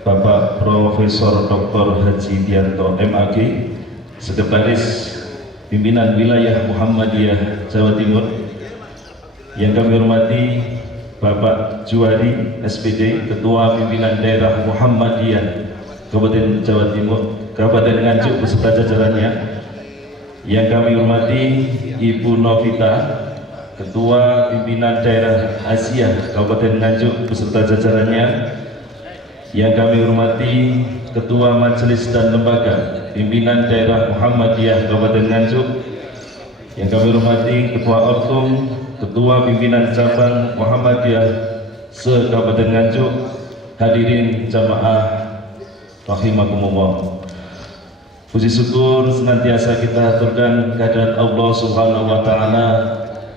Bapak Profesor Dr. Haji Dianto MAG, Sekretaris Pimpinan Wilayah Muhammadiyah Jawa Timur. Yang kami hormati Bapak Juwadi SPD, Ketua Pimpinan Daerah Muhammadiyah Kabupaten Jawa Timur, Kabupaten Nganjuk beserta jajarannya. Yang kami hormati Ibu Novita, Ketua Pimpinan Daerah Asia Kabupaten Nganjuk beserta jajarannya. Yang kami hormati Ketua Majelis dan Lembaga Pimpinan Daerah Muhammadiyah Kabupaten Nganjuk. Yang kami hormati Ketua Ortum, Ketua Pimpinan Cabang Muhammadiyah se-Kabupaten Nganjuk. Hadirin jamaah rahimakumullah. Puji syukur senantiasa kita aturkan kehadirat Allah Subhanahu wa taala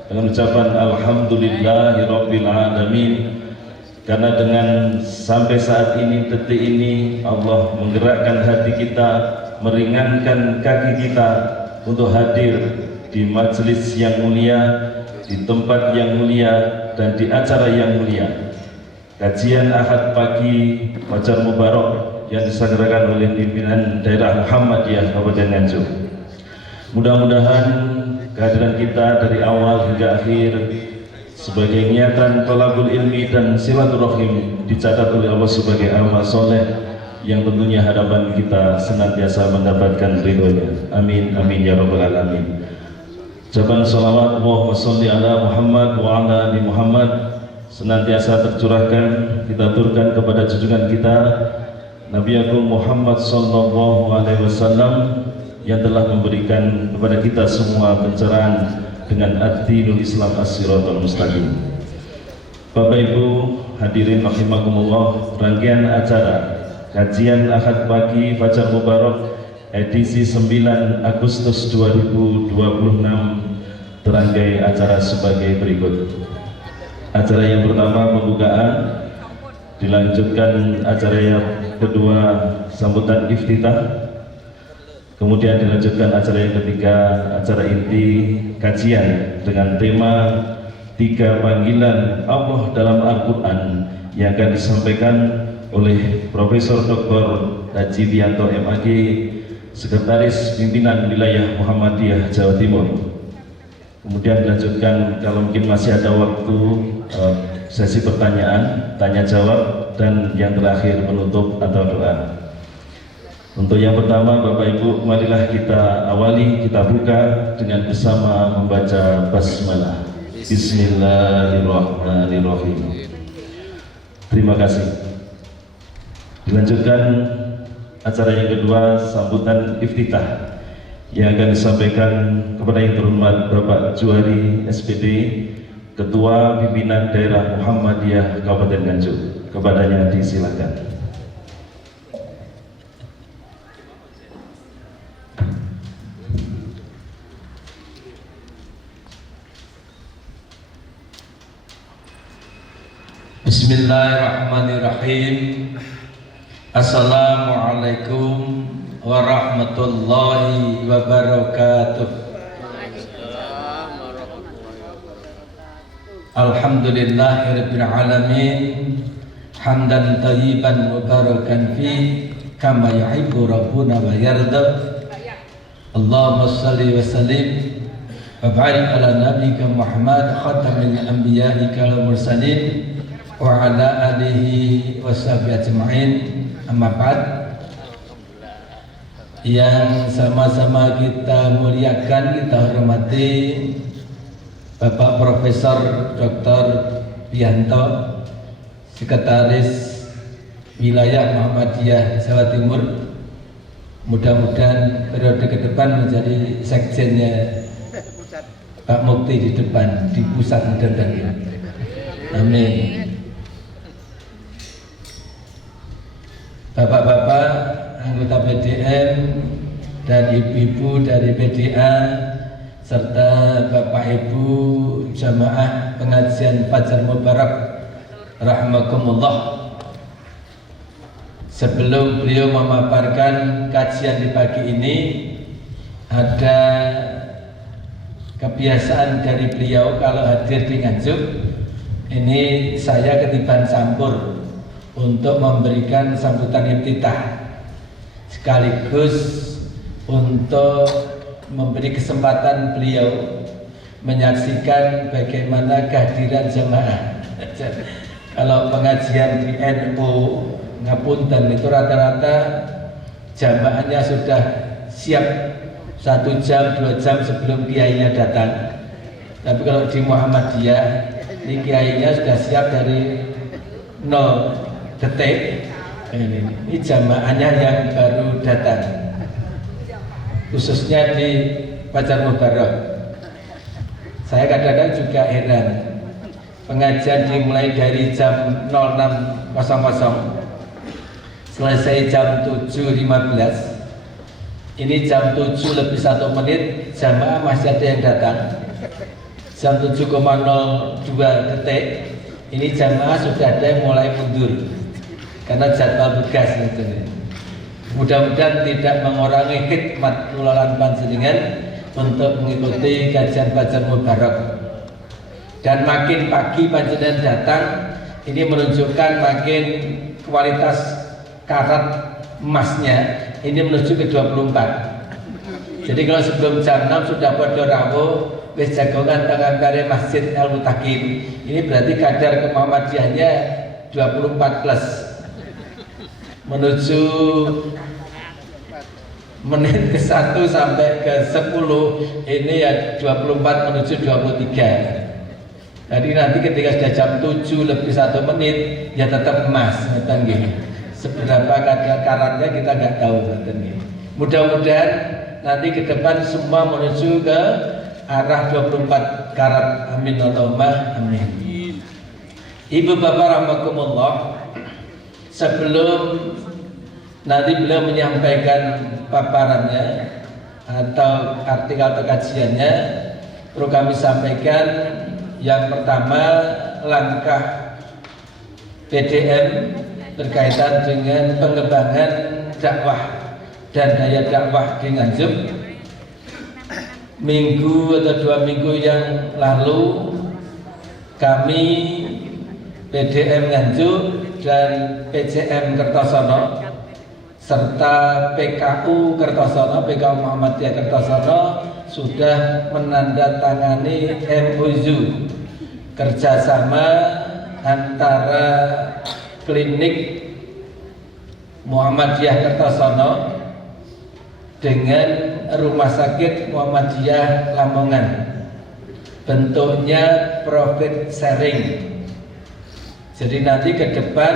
dengan ucapan alhamdulillahirabbil alamin. Karena dengan sampai saat ini, detik ini, Allah menggerakkan hati kita, meringankan kaki kita untuk hadir di majelis yang mulia, di tempat yang mulia, dan di acara yang mulia. Kajian Ahad pagi Fajar Mubarak yang diselenggarakan oleh pimpinan daerah Muhammadiyah Kabupaten Nganjuk. Mudah-mudahan kehadiran kita dari awal hingga akhir sebagai niatan thalabul ilmi dan silaturahim dicatat oleh Allah sebagai amal soleh yang tentunya hadapan kita senantiasa mendapatkan ridhonya. Amin amin ya rabbal alamin. Ucapan salawat Allahumma sholli ala Muhammad wa ala ali Muhammad senantiasa tercurahkan, kita aturkan kepada junjungan kita Nabi Agung Muhammad sallallahu alaihi wasallam yang telah memberikan kepada kita semua pencerahan dengan ad-dinul Islam as-siratal mustaqim. Bapak Ibu hadirin rahimakumullah, rangkaian acara kajian Ahad pagi Fajar Mubarak edisi 9 Agustus 2026 terangkai acara sebagai berikut. Acara yang pertama pembukaan, dilanjutkan acara yang kedua sambutan iftitah, kemudian dilanjutkan acara yang ketiga, acara inti kajian dengan tema 3 panggilan Allah dalam Al-Quran yang akan disampaikan oleh Profesor Dr. Haji Dianto MAG, Sekretaris Pimpinan Wilayah Muhammadiyah Jawa Timur. Kemudian dilanjutkan kalau mungkin masih ada waktu sesi pertanyaan, tanya jawab, dan yang terakhir penutup atau doa. Untuk yang pertama, Bapak Ibu, marilah kita awali, kita buka dengan bersama membaca basmalah. Bismillahirrahmanirrahim. Terima kasih. Dilanjutkan acara yang kedua, sambutan iftitah yang akan disampaikan kepada yang terhormat Bapak Juwari SPD, Ketua Pimpinan Daerah Muhammadiyah Kabupaten Nganjuk. Kepadanya disilakan. Bismillahirrahmanirrahim. Assalamualaikum warahmatullahi wabarakatuh. Alhamdulillahirabbil alamin, hamdan thayyiban mubarakan fi kama yuhibbu rabbuna wa yarda. Allahumma shalli wa sallim wa barik ala nabiyyika Muhammad khatamil anbiya'i wal mursalin wa ala alihi washabihi ajma'in. Amma ba'd. Yang sama-sama kita muliakan, kita hormati Bapak Profesor Dr. Dianto, Sekretaris Wilayah Muhammadiyah Jawa Timur. Mudah-mudahan periode ke depan menjadi sekjennya Pak Mukti di depan, di pusat mudah-mudahan. Amin. Bapak-bapak anggota PDM dan ibu-ibu dari PDA serta Bapak Ibu jamaah pengajian Fajar Mubarak rahimakumullah. Sebelum beliau memaparkan kajian di pagi ini, ada kebiasaan dari beliau kalau hadir di Nganjuk ini saya ketiban campur untuk memberikan sambutan iftitah sekaligus untuk memberi kesempatan beliau menyaksikan bagaimana kehadiran jamaah. Kalau pengajian di NU Ngapunten itu rata-rata jamaahnya sudah siap 1 jam 2 jam sebelum kiainya datang. Tapi kalau di Muhammadiyah ini kiainya sudah siap dari 0 detik. Ini jamaahnya yang baru datang, khususnya di Pacar Mubarak. Saya kadang-kadang juga heran, pengajian dimulai dari jam 06.00 selesai jam 7.15. Ini jam 7:01 jamaah masih ada yang datang. Jam 7,02 detik ini jamaah sudah ada yang mulai mundur karena jadwal tugas gitu. Mudah-mudahan tidak mengurangi khidmat kulalan panjenengan untuk mengikuti kajian Pacar Mubarak. Dan makin pagi panjenengan datang, ini menunjukkan makin kualitas karat emasnya ini menuju ke 24. Jadi kalau sebelum jam 6 sudah pada rawuh wis jagongan tangan kare Masjid Al Mutakin, ini berarti kadar kemuhammadiyahnya 24 plus. Menuju menit ke 1 sampai ke 10 ini ya 24 menuju 23. Jadi nanti ketika sudah jam 7:01 ya tetap emas, ngeten nggih. Seberapa kadar karatnya kita nggak tahu, ngeten nggih. Mudah-mudahan nanti ke depan semua menuju ke arah 24 karat. Amin Allahumma amin. Ibu bapak rahmatullah, sebelum nanti beliau menyampaikan paparannya atau artikel atau kajiannya, perlu kami sampaikan yang pertama, langkah PDM berkaitan dengan pengembangan dakwah dan daya dakwah di Nganjuk. Minggu atau 2 minggu yang lalu kami PDM Nganjuk dan PCM Kertosono serta PKU Kertosono, PKU Muhammadiyah Kertosono sudah menandatangani MOU kerjasama antara klinik Muhammadiyah Kertosono dengan Rumah Sakit Muhammadiyah Lamongan. Bentuknya profit sharing. Jadi nanti ke depan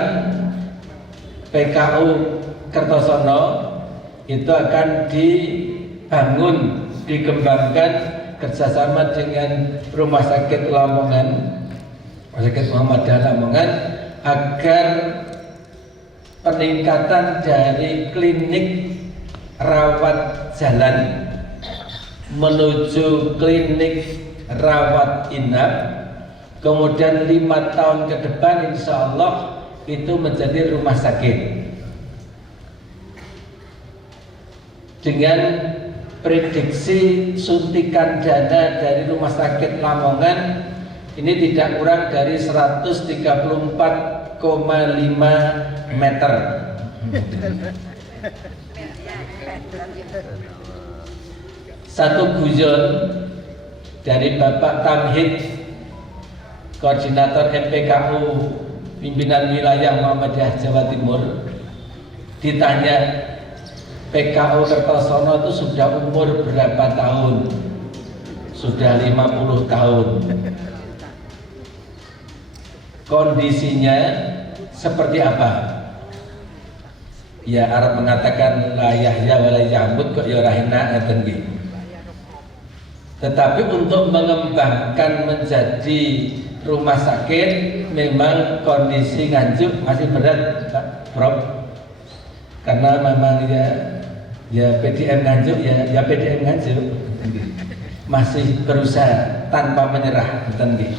PKU Kertosono itu akan dibangun, dikembangkan kerjasama dengan Rumah Sakit Lamongan, Rumah Sakit Muhammadiyah Lamongan, agar peningkatan dari klinik rawat jalan menuju klinik rawat inap, kemudian 5 tahun ke depan insya Allah itu menjadi rumah sakit. Dengan prediksi suntikan dana dari Rumah Sakit Lamongan ini tidak kurang dari 134,5 meter. Satu guyon dari Bapak Tamhid, Koordinator MPKU Pimpinan Wilayah Muhammadiyah Jawa Timur, ditanya PKU Kertosono itu sudah umur berapa tahun? Sudah 50 tahun. Kondisinya seperti apa? Ya Arab mengatakan la yahya wa la yamut kok ya rahina ngeten nggih. Tetapi untuk mengembangkan menjadi rumah sakit memang kondisi Nganjuk masih berat, Pak Prof. Karena memang ya PDM Nganjuk ya PDM Nganjuk masih berusaha tanpa menyerah, ngeten nggih.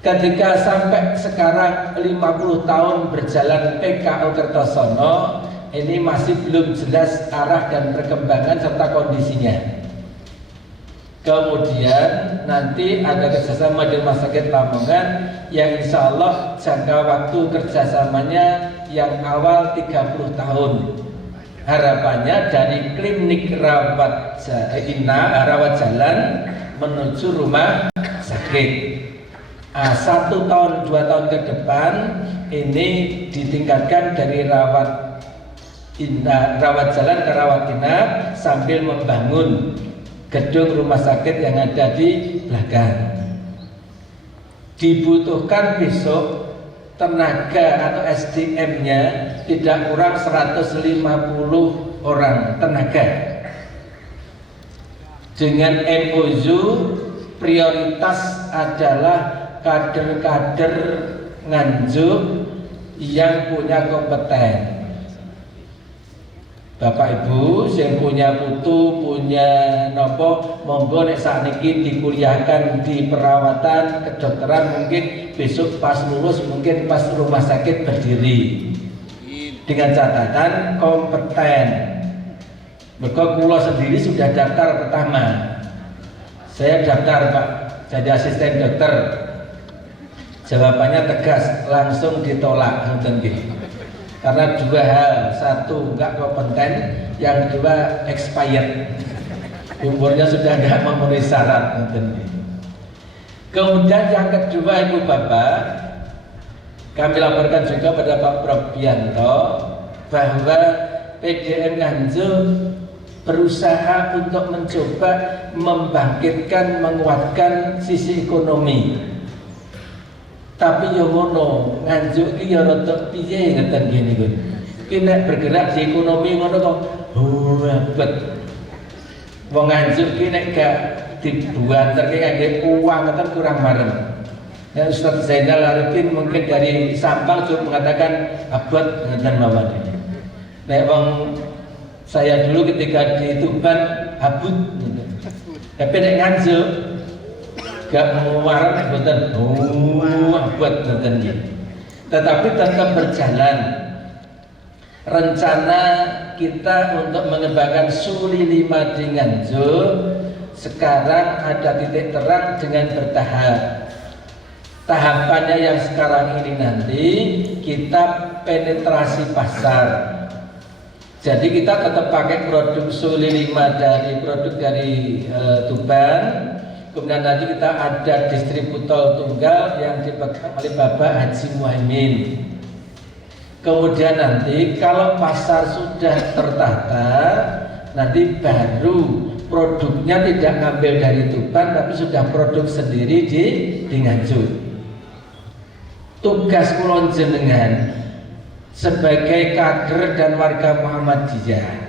Ketika sampai sekarang 50 tahun berjalan PKU Kertosono, ini masih belum jelas arah dan perkembangan serta kondisinya. Kemudian nanti ada kerjasama di Rumah Sakit Lamongan yang insya Allah jangka waktu kerjasamanya yang awal 30 tahun. Harapannya dari klinik rawat jalan menuju rumah sakit. 1 tahun 2 tahun ke depan ini ditingkatkan dari rawat jalan ke rawat inap sambil membangun gedung rumah sakit yang ada di belakang. Dibutuhkan besok tenaga atau SDM-nya tidak kurang 150 orang tenaga. Dengan MOU prioritas adalah kader-kader Nganjuk yang punya kompeten. Bapak Ibu yang punya putu, punya nopo, monggo nek sakniki dikuliahkan di perawatan kedokteran, mungkin besok pas lulus mungkin pas rumah sakit berdiri. Dengan catatan kompeten. Mereka kula sendiri sudah daftar pertama. Saya daftar Pak, jadi asisten dokter. Jawabannya tegas, langsung ditolak ngoten nggih. Karena 2 hal, 1 enggak kompeten, yang 2 expired, umurnya sudah enggak memenuhi syarat. Kemudian yang kedua Ibu Bapak, kami laporkan juga pada Pak Probianto bahwa PDN Nganjuk berusaha untuk mencoba membangkitkan, menguatkan sisi ekonomi. Tapi yo ngono, Nganjuk iki yo rada piye ngeten gini Gun. Ki nek bergerak di ekonomi ngono kok abet. Wong Nganjuk ki nek gak dibuanterke kangge uang ngeten kurang marem. Ya Ustaz Zainal Arifin mungkin dari Sampang juga mengatakan abot ngeten mawon. Nek wong saya dulu ketika di Tuban abut gitu. Tapi nek Nganjuk gak mengeluarkan betul, buat betul. Tetapi tetap berjalan. Rencana kita untuk mengembangkan Suli 5 di Nganjuk sekarang ada titik terang dengan bertahap. Tahapannya yang sekarang ini nanti kita penetrasi pasar. Jadi kita tetap pakai produk Suli 5 dari Tuban. Kemudian nanti kita ada distributor tunggal yang dipegang oleh Bapak Haji Muhaimin. Kemudian nanti kalau pasar sudah tertata, nanti baru produknya tidak ngambil dari Tuban, tapi sudah produk sendiri di Nganjuk. Tugas kulon jenengan sebagai kader dan warga Muhammadiyah,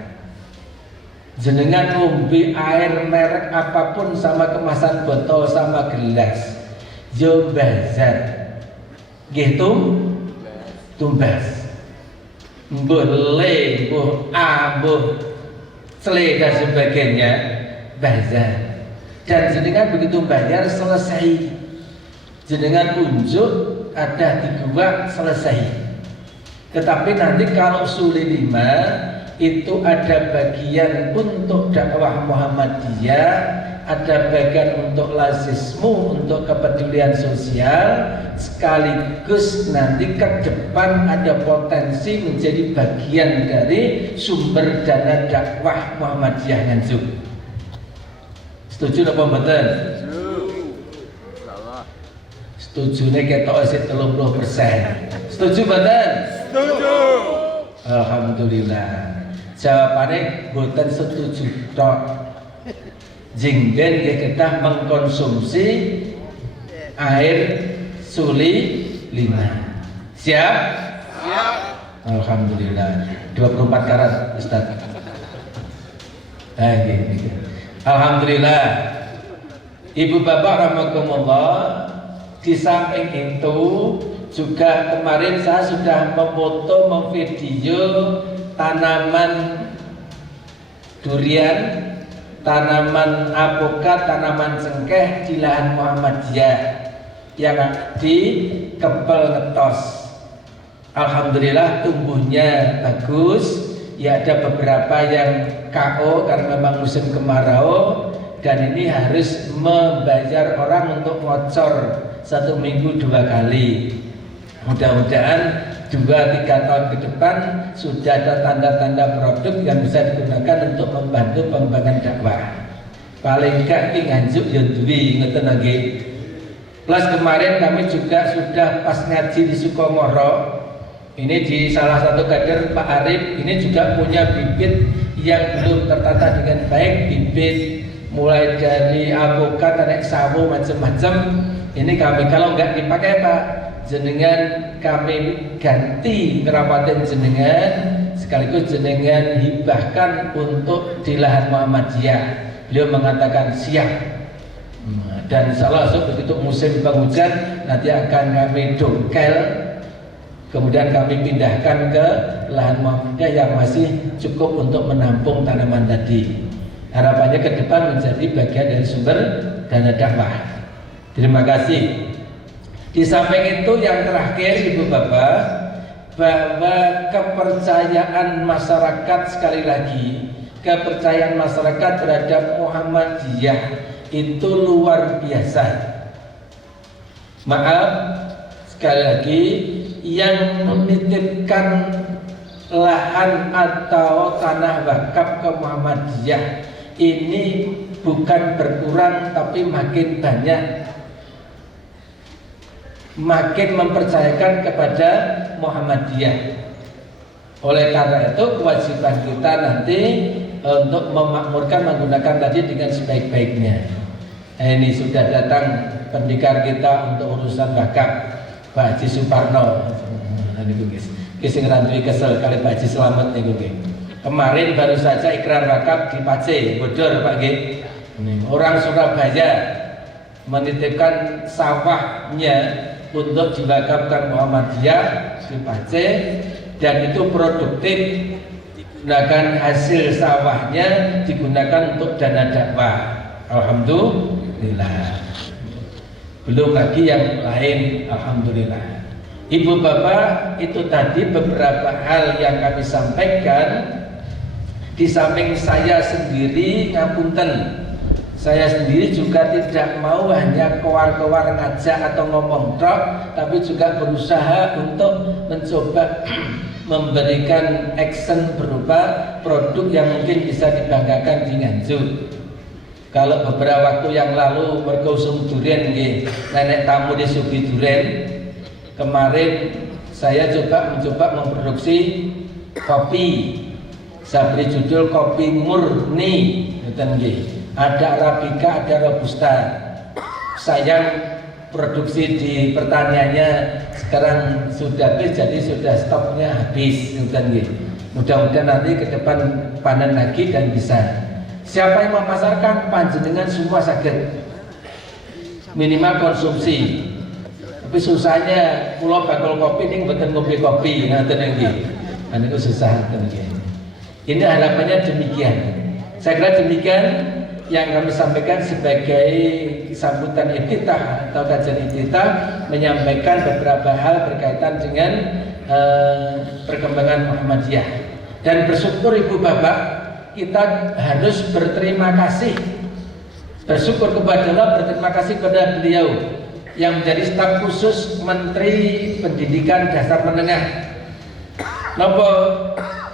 jenengan ngombe air merek apapun sama kemasan botol sama gelas yo bazar gitu tumbas mbuh le mbuh mbuh sele dan sebagainya bazar. Dan jenengan begitu bayar selesai, jenengan unjuk ada di gua selesai. Tetapi nanti kalau Suli 5 itu ada bagian untuk dakwah Muhammadiyah, ada bagian untuk lazismu, untuk kepedulian sosial, sekaligus nanti ke depan ada potensi menjadi bagian dari sumber dana dakwah Muhammadiyah Nganjuk. Setuju apa mboten? Setuju nek ketok isih 30%. Setuju mboten? Setuju. Alhamdulillah. Jawabannya boten setuju tok. Jingben kita mengkonsumsi air Suli 5. Siap? Siap. Alhamdulillah. 24 karat Ustaz. Gitu. Alhamdulillah. Ibu bapak rahmatullah, di samping itu juga kemarin saya sudah memfoto, memvideo tanaman durian, tanaman apokat, tanaman cengkeh di lahan Muhammadiyah yang di Kebel Ngetos. Alhamdulillah tumbuhnya bagus. Ya ada beberapa yang KO karena memang musim kemarau, dan ini harus membayar orang untuk ngocor 1 minggu 2 kali. Mudah-mudahan 2-3 tahun ke depan sudah ada tanda-tanda produk yang bisa digunakan untuk membantu pengembangan dakwah. Paling gak ini nganjuk ya duwi ngeten nggih. Plus kemarin kami juga sudah pas ngaji di Sukomoro. Ini di salah satu kader Pak Arif ini juga punya bibit yang belum tertata dengan baik, bibit mulai dari avokat, anek sawo macam-macam. Ini kami kalau nggak dipakai Pak, jenengan kami ganti ngerapatin jenengan, sekaligus jenengan hibahkan untuk di lahan Muhammadiyah. Beliau mengatakan siap. Dan insyaallah begitu musim penghujan nanti akan kami dongkel, kemudian kami pindahkan ke lahan Muhammadiyah yang masih cukup untuk menampung tanaman tadi. Harapannya ke depan menjadi bagian dari sumber dana dakwah. Terima kasih. Di samping itu yang terakhir Ibu Bapak, bahwa kepercayaan masyarakat, sekali lagi kepercayaan masyarakat terhadap Muhammadiyah itu luar biasa. Maaf sekali lagi, yang menitipkan lahan atau tanah wakaf ke Muhammadiyah ini bukan berkurang tapi makin banyak, makin mempercayakan kepada Muhammadiyah. Oleh karena itu kewajiban kita nanti untuk memakmurkan, menggunakan tadi dengan sebaik-baiknya. Ini sudah datang pendekar kita untuk urusan wakaf, Pak Haji Suparno. Kisah ngerantui kesel kali Pak Haji Selamat nih. Kemarin baru saja ikrar wakaf di Pace, Bodor Pak G. Orang Surabaya menitipkan sawahnya untuk diwakafkan Muhammadiyah di Pace, dan itu produktif. Gunakan hasil sawahnya digunakan untuk dana dakwah. Alhamdulillah. Belum lagi yang lain, alhamdulillah. Ibu Bapak, itu tadi beberapa hal yang kami sampaikan. Di samping saya sendiri, ngapunten, saya sendiri juga tidak mau hanya kewar-kewar ngajak atau ngomong tok, tapi juga berusaha untuk mencoba memberikan action berupa produk yang mungkin bisa dibanggakan di Nganjuk. Kalau beberapa waktu yang lalu berkusung durian, nenek tamu di Sugi Duren, kemarin saya mencoba memproduksi kopi. Saya beri judul kopi murni, ada Arabica, ada Robusta. Sayang produksi di pertaniannya sekarang sudah habis, jadi sudah stoknya habis. Mudah-mudahan nanti ke depan panen lagi dan bisa. Siapa yang memasarkan, panjenengan semua sakit, minimal konsumsi. Tapi susahnya pulau bakul kopi ini bukan ngopi kopi, itu susah. Ini harapannya demikian. Saya kira demikian yang kami sampaikan sebagai sambutan iftitah atau kajian iftitah, menyampaikan beberapa hal berkaitan dengan perkembangan Muhammadiyah. Dan bersyukur Ibu Bapak, kita harus berterima kasih, bersyukur kepada Allah, berterima kasih kepada beliau yang menjadi staf khusus Menteri Pendidikan Dasar Menengah. Nopo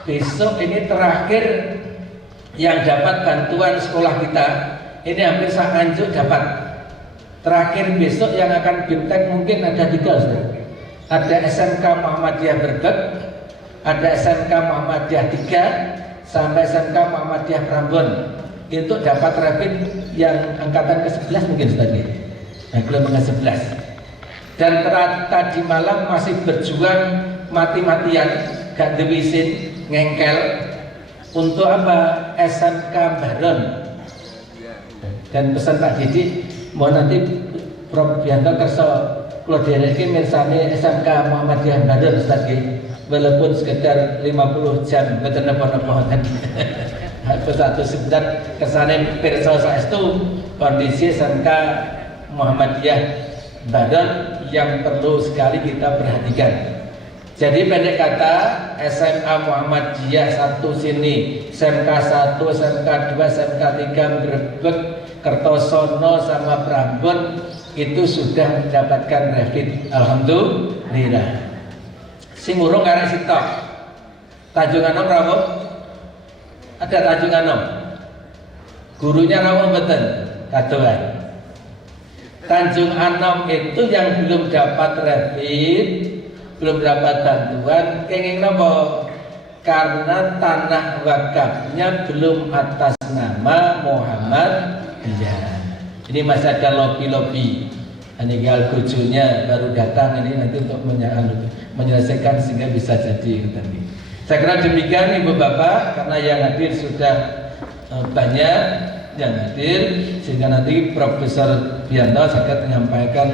besok ini terakhir yang dapat bantuan sekolah kita, ini hampir Nganjuk dapat. Terakhir besok yang akan BIMTEK mungkin ada 3, Ustaz. Ada SMK Muhammadiyah Brebes, ada SMK Muhammadiyah 3, sampai SMK Muhammadiyah Prambon. Itu dapat rapid yang angkatan ke-11 mungkin Ustaz. Nah, gelombang ke-11. Dan tadi malam masih berjuang mati-matian, gak dewisin, ngengkel. Untuk apa? SMK Baron. Dan pesan Pak Didi, mohon nanti Prof. Bianto kerso kalau direkin misalnya SMK Muhammadiyah Baron Ustaz, walaupun sekedar 50 jam betul napa-napa. Aku satu sebentar kesane pirsa saestu kondisi SMK Muhammadiyah Baron yang perlu sekali kita perhatikan. Jadi pendek kata, SMA Muhammadiyah 1 sini, SMK 1, SMK 2, SMK 3 Brebes, Kertosono sama Prambon itu sudah mendapatkan refit, alhamdulillah. Sing urung karek sitok. Tanjung Anom rawuh? Ada Tanjung Anom. Gurunya rawuh mboten? Kadoan. Tanjung Anom itu yang belum dapat refit, belum dapat bantuan, kenging napa? Karena tanah wakafnya belum atas nama Muhammad. Iya. Ini masih ada lobby-lobby. Tinggal bojonya baru datang ini nanti untuk menyelesaikan sehingga bisa jadi tadi. Saya kira demikian Ibu Bapak, karena yang hadir sudah banyak yang hadir, sehingga nanti Profesor Bianto akan menyampaikan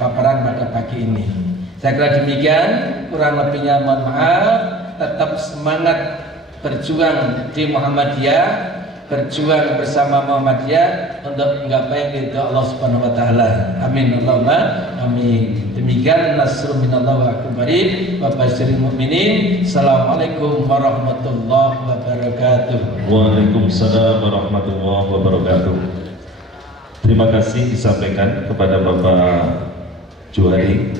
paparan pada pagi ini. Saya kira demikian, kurang lebihnya mohon maaf. Tetap semangat berjuang di Muhammadiyah, berjuang bersama Muhammadiyah untuk menggapai ridha Allah Subhanahu wa taala. Amin Allahumma amin. Demikian nasrul minallah wa akbarin wa basyiril mukminin. Assalamualaikum warahmatullahi wabarakatuh. Waalaikumsalam warahmatullahi wabarakatuh. Terima kasih disampaikan kepada Bapak Juhari,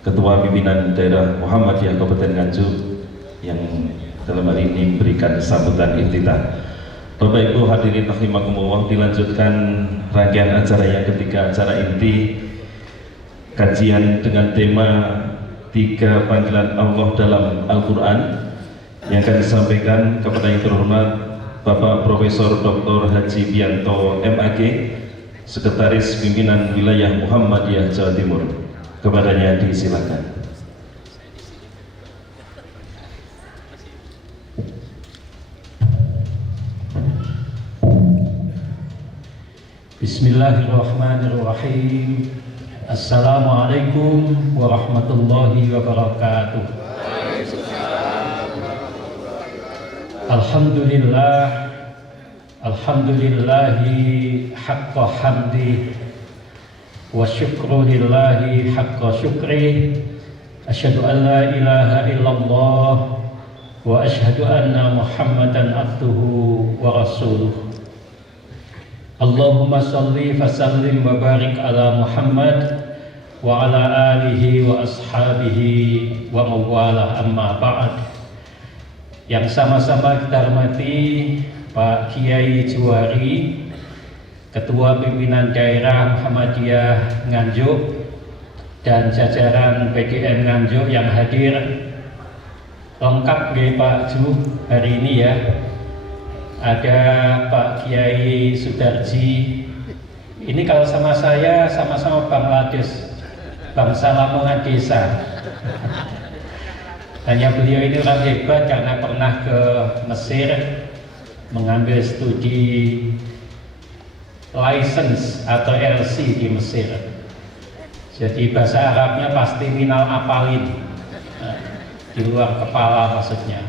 Ketua Pimpinan Daerah Muhammadiyah Kabupaten Nganjuk, yang dalam hari ini memberikan sambutan iftitah. Bapak Ibu hadirin rahimakumullah, dilanjutkan rangkaian acara yang ketiga, acara inti kajian dengan tema 3 panggilan Allah dalam Al-Quran, yang akan disampaikan kepada yang terhormat Bapak Profesor Dr. Haji Bianto MAG, Sekretaris Pimpinan Wilayah Muhammadiyah Jawa Timur. Kepadanya disilakan. Bismillahirrahmanirrahim. Assalamualaikum warahmatullahi wabarakatuh. Alhamdulillah, alhamdulillahi haqqa hamdi wa syukru lillahi haqqa syukri. Asyhadu an la ilaha illallah wa asyhadu anna Muhammadan abduhu wa rasuluh. Allahumma salli fasallim wa barik ala Muhammad wa ala alihi wa ashabihi wa mawalah, amma ba'd. Yang sama-sama kita hormati Pak Kiai Juhari, Ketua Pimpinan Daerah Muhammadiyah Nganjuk, dan jajaran PDN Nganjuk yang hadir. Lengkap ya Pak Ju hari ini ya. Ada Pak Kiai Sudarji. Ini kalau sama saya sama-sama Bangladesh, bangsa Lamongan desa. Hanya beliau ini orang hebat karena pernah ke Mesir mengambil studi license atau LC di Mesir. Jadi bahasa Arabnya pasti minal apalin, di luar kepala maksudnya.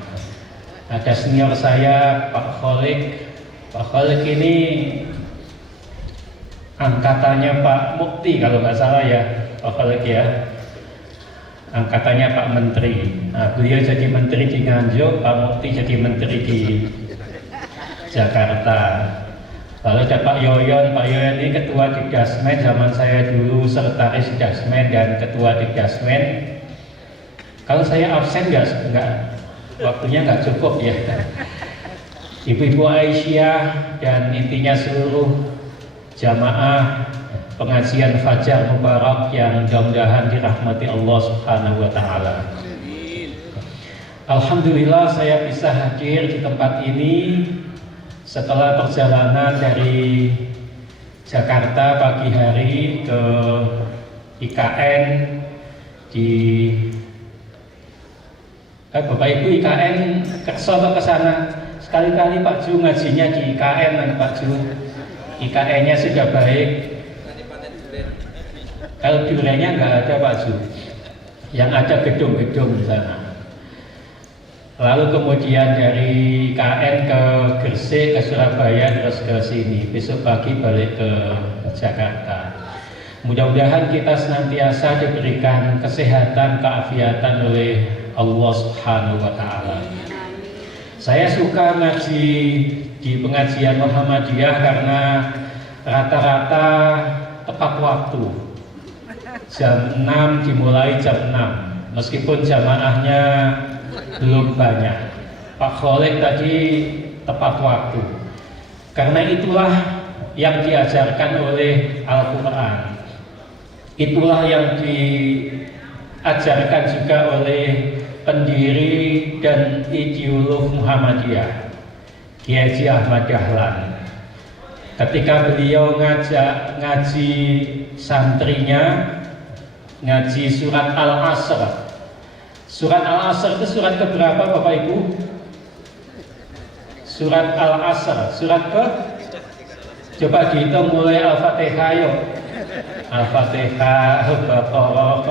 Ada senior saya Pak Kholik. Pak Kholik ini angkatannya Pak Mukti kalau nggak salah ya Pak Kholik ya. Angkatannya Pak Menteri. Nah, beliau jadi menteri di Nganjuk, Pak Mukti jadi menteri di Jakarta. Lalu ada Pak Yoyon. Pak Yoyon ini ketua Digasmen, zaman saya dulu sekretaris Digasmen dan ketua Digasmen. Kalau saya absen nggak, waktunya nggak cukup ya. Ibu-ibu Aisyah dan intinya seluruh jamaah pengajian Fajar Mubarak yang mudah-mudahan dirahmati Allah Subhanahu wa taala. Alhamdulillah saya bisa hadir di tempat ini setelah perjalanan dari Jakarta pagi hari ke IKN di Bapak Ibu IKN kesana ke sana. Sekali-kali Pak Ju ngajinya di IKN dan Pak Ju. IKN-nya sudah baik. Kalau durenya nggak ada Pak Ju. Yang ada gedung-gedung di sana. Lalu kemudian dari IKN ke Gresik, ke Surabaya, terus ke sini. Besok pagi balik ke Jakarta. Mudah-mudahan kita senantiasa diberikan kesehatan, keafiatan oleh Allah Subhanahu wa taala. Saya suka ngaji di pengajian Muhammadiyah karena rata-rata tepat waktu. Jam 6 dimulai jam 6, meskipun jamaahnya belum banyak. Pak Khalid tadi tepat waktu. Karena itulah yang diajarkan oleh Al-Quran. Itulah yang diajarkan juga oleh pendiri dan ideolog Muhammadiyah, Kiai Haji Ahmad Dahlan. Ketika beliau ngajak ngaji santrinya, ngaji surat Al-Asr. Surat Al-Asr itu surat keberapa Bapak Ibu? Surat Al-Asr, surat ke? Coba dihitung mulai Al-Fatihah yuk. Al-Fatihah, Al-Baqarah,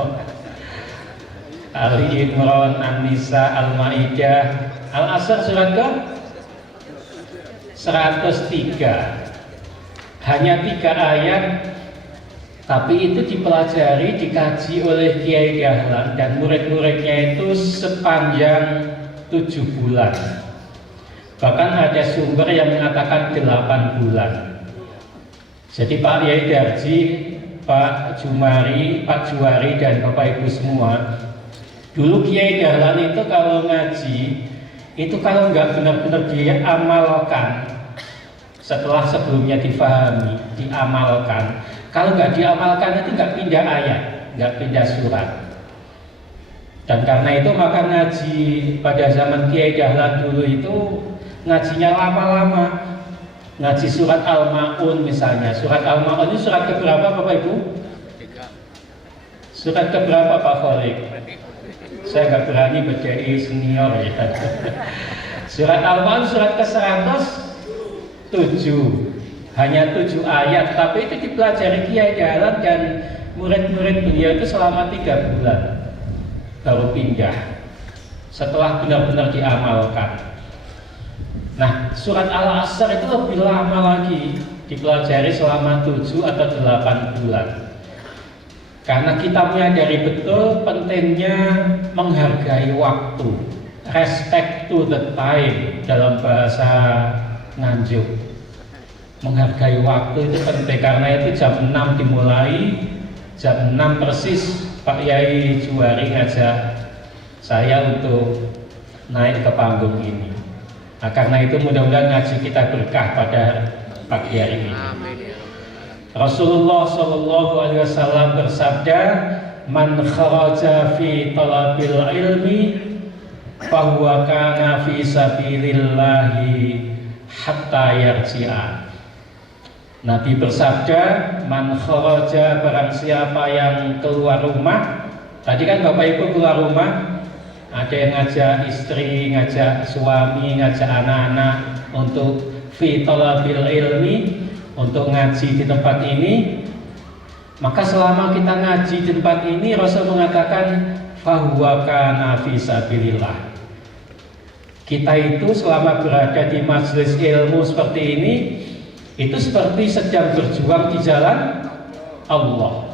Ali Imran, An-Nisa, Al-Maidah. Al-Asr surat ke? 103. Hanya 3 ayat, tapi itu dipelajari, dikaji oleh Kiai Dahlan dan murid-muridnya itu sepanjang 7 bulan. Bahkan ada sumber yang mengatakan 8 bulan. Jadi Pak Yai Darji, Pak Jumari, Pak Juwari dan Bapak Ibu semua, dulu Kiai Dahlan itu kalau ngaji, itu kalau nggak benar-benar diamalkan, setelah sebelumnya difahami, diamalkan. Kalau nggak diamalkan itu nggak pindah ayat, nggak pindah surat. Dan karena itu maka ngaji pada zaman Kiai Dahlan dulu itu ngajinya lama-lama. Ngaji surat Al-Ma'un misalnya. Surat Al-Ma'un itu surat keberapa Bapak Ibu? Surat keberapa Pak Khalid? Saya nggak berani berdiri senior ya. Surat Al-Ma'un surat ke-107. Hanya 7 ayat, tapi itu dipelajari Kiai Dahlan dan murid-murid beliau itu selama 3 bulan baru pindah setelah benar-benar diamalkan. Nah, surat Al-Asr itu lebih lama lagi, dipelajari selama 7 atau 8 bulan. Karena kita menyadari betul pentingnya menghargai waktu, respect to the time dalam bahasa Nganjuk. Menghargai waktu itu penting, karena itu jam 6 dimulai, jam 6 persis Pak Yai Juwari ngajak saya untuk naik ke panggung ini. Nah, karena itu mudah-mudahan ngaji kita berkah pada pagi hari ini. Rasulullah SAW bersabda, "Man kharaja fi talabil ilmi, fahuwa kana fi sabilillahi hatta yarji'a." Nabi bersabda, "Man kharaja, barang siapa yang keluar rumah." Tadi kan Bapak Ibu keluar rumah, ada yang ngajak istri, ngajak suami, ngajak anak-anak untuk fi talabil ilmi, untuk ngaji di tempat ini. Maka selama kita ngaji di tempat ini, Rasul mengatakan fahuwa kana fi sabilillah. Kita itu selama berada di majelis ilmu seperti ini, itu seperti sedang berjuang di jalan Allah,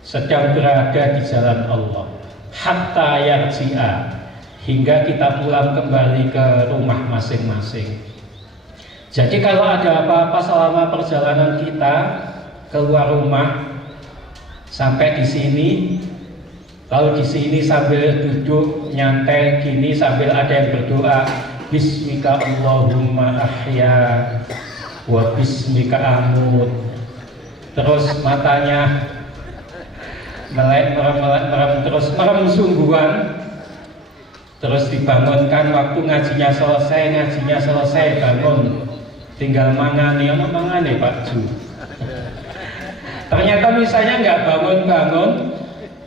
sedang berada di jalan Allah. Hatta yarji'a, hingga kita pulang kembali ke rumah masing-masing. Jadi kalau ada apa-apa selama perjalanan kita keluar rumah sampai di sini, lalu di sini sambil duduk nyantai gini sambil ada yang berdoa, Bismika Allahumma ahya wa bismika amut, terus matanya melek merem terus merem sungguhan, terus dibangunkan waktu ngajinya selesai bangun, tinggal mangane Pak Ju. Ternyata misalnya nggak bangun,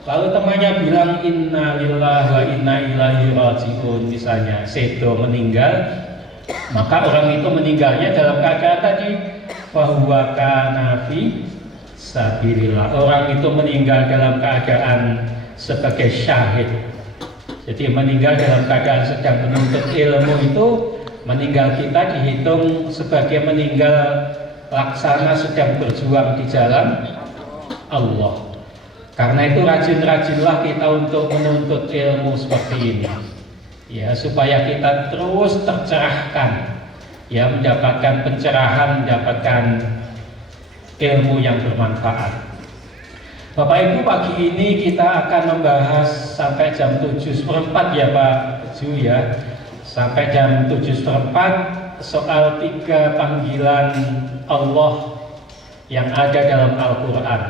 lalu temannya bilang inna lillahi wa inna ilaihi rajiun, misalnya sedo meninggal, maka orang itu meninggalnya dalam keadaan tadi fahuwa kana fi sabilillah. Orang itu meninggal dalam keadaan sebagai syahid. Jadi meninggal dalam keadaan sedang menuntut ilmu itu, meninggal kita dihitung sebagai meninggal laksana sedang berjuang di jalan Allah. Karena itu rajin-rajinlah kita untuk menuntut ilmu seperti ini, ya, supaya kita terus tercerahkan, ya, mendapatkan pencerahan, mendapatkan ilmu yang bermanfaat. Bapak Ibu, pagi ini kita akan membahas sampai jam 7:04 ya Pak Ju ya, sampai jam 7:04 soal 3 panggilan Allah yang ada dalam Al-Quran.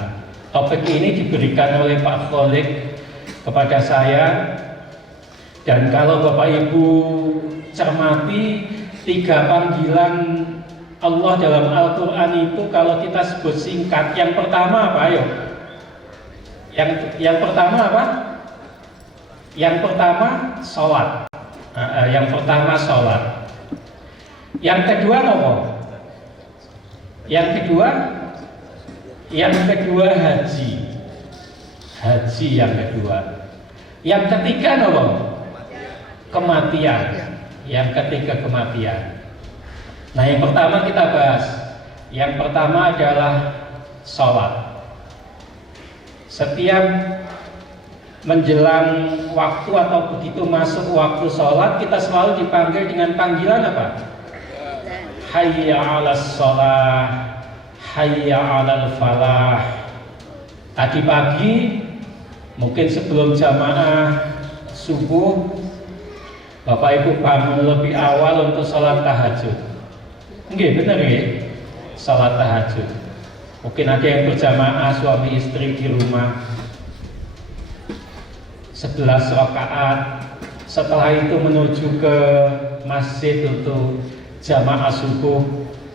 Topik ini diberikan oleh Pak Kholik kepada saya, dan kalau Bapak Ibu cermati 3 panggilan Allah dalam Al-Quran itu kalau kita sebut singkat, yang pertama apa ayo? Yang pertama apa? Yang pertama sholat. Yang pertama sholat. Yang kedua apa? Yang kedua haji. Haji yang kedua. Yang ketiga apa? Kematian. Yang ketiga kematian. Nah, yang pertama kita bahas. Yang pertama adalah sholat. Setiap menjelang waktu atau begitu masuk waktu sholat, kita selalu dipanggil dengan panggilan apa? Hayya 'alas sholah, hayya 'alal falah. Tadi pagi mungkin sebelum jamaah subuh, Bapak Ibu bangun lebih awal untuk sholat tahajud. Nggih, bener nggih? Sholat tahajud. Mungkin ada yang berjamaah suami istri di rumah 11 rakaat. Setelah itu menuju ke masjid untuk jamaah subuh.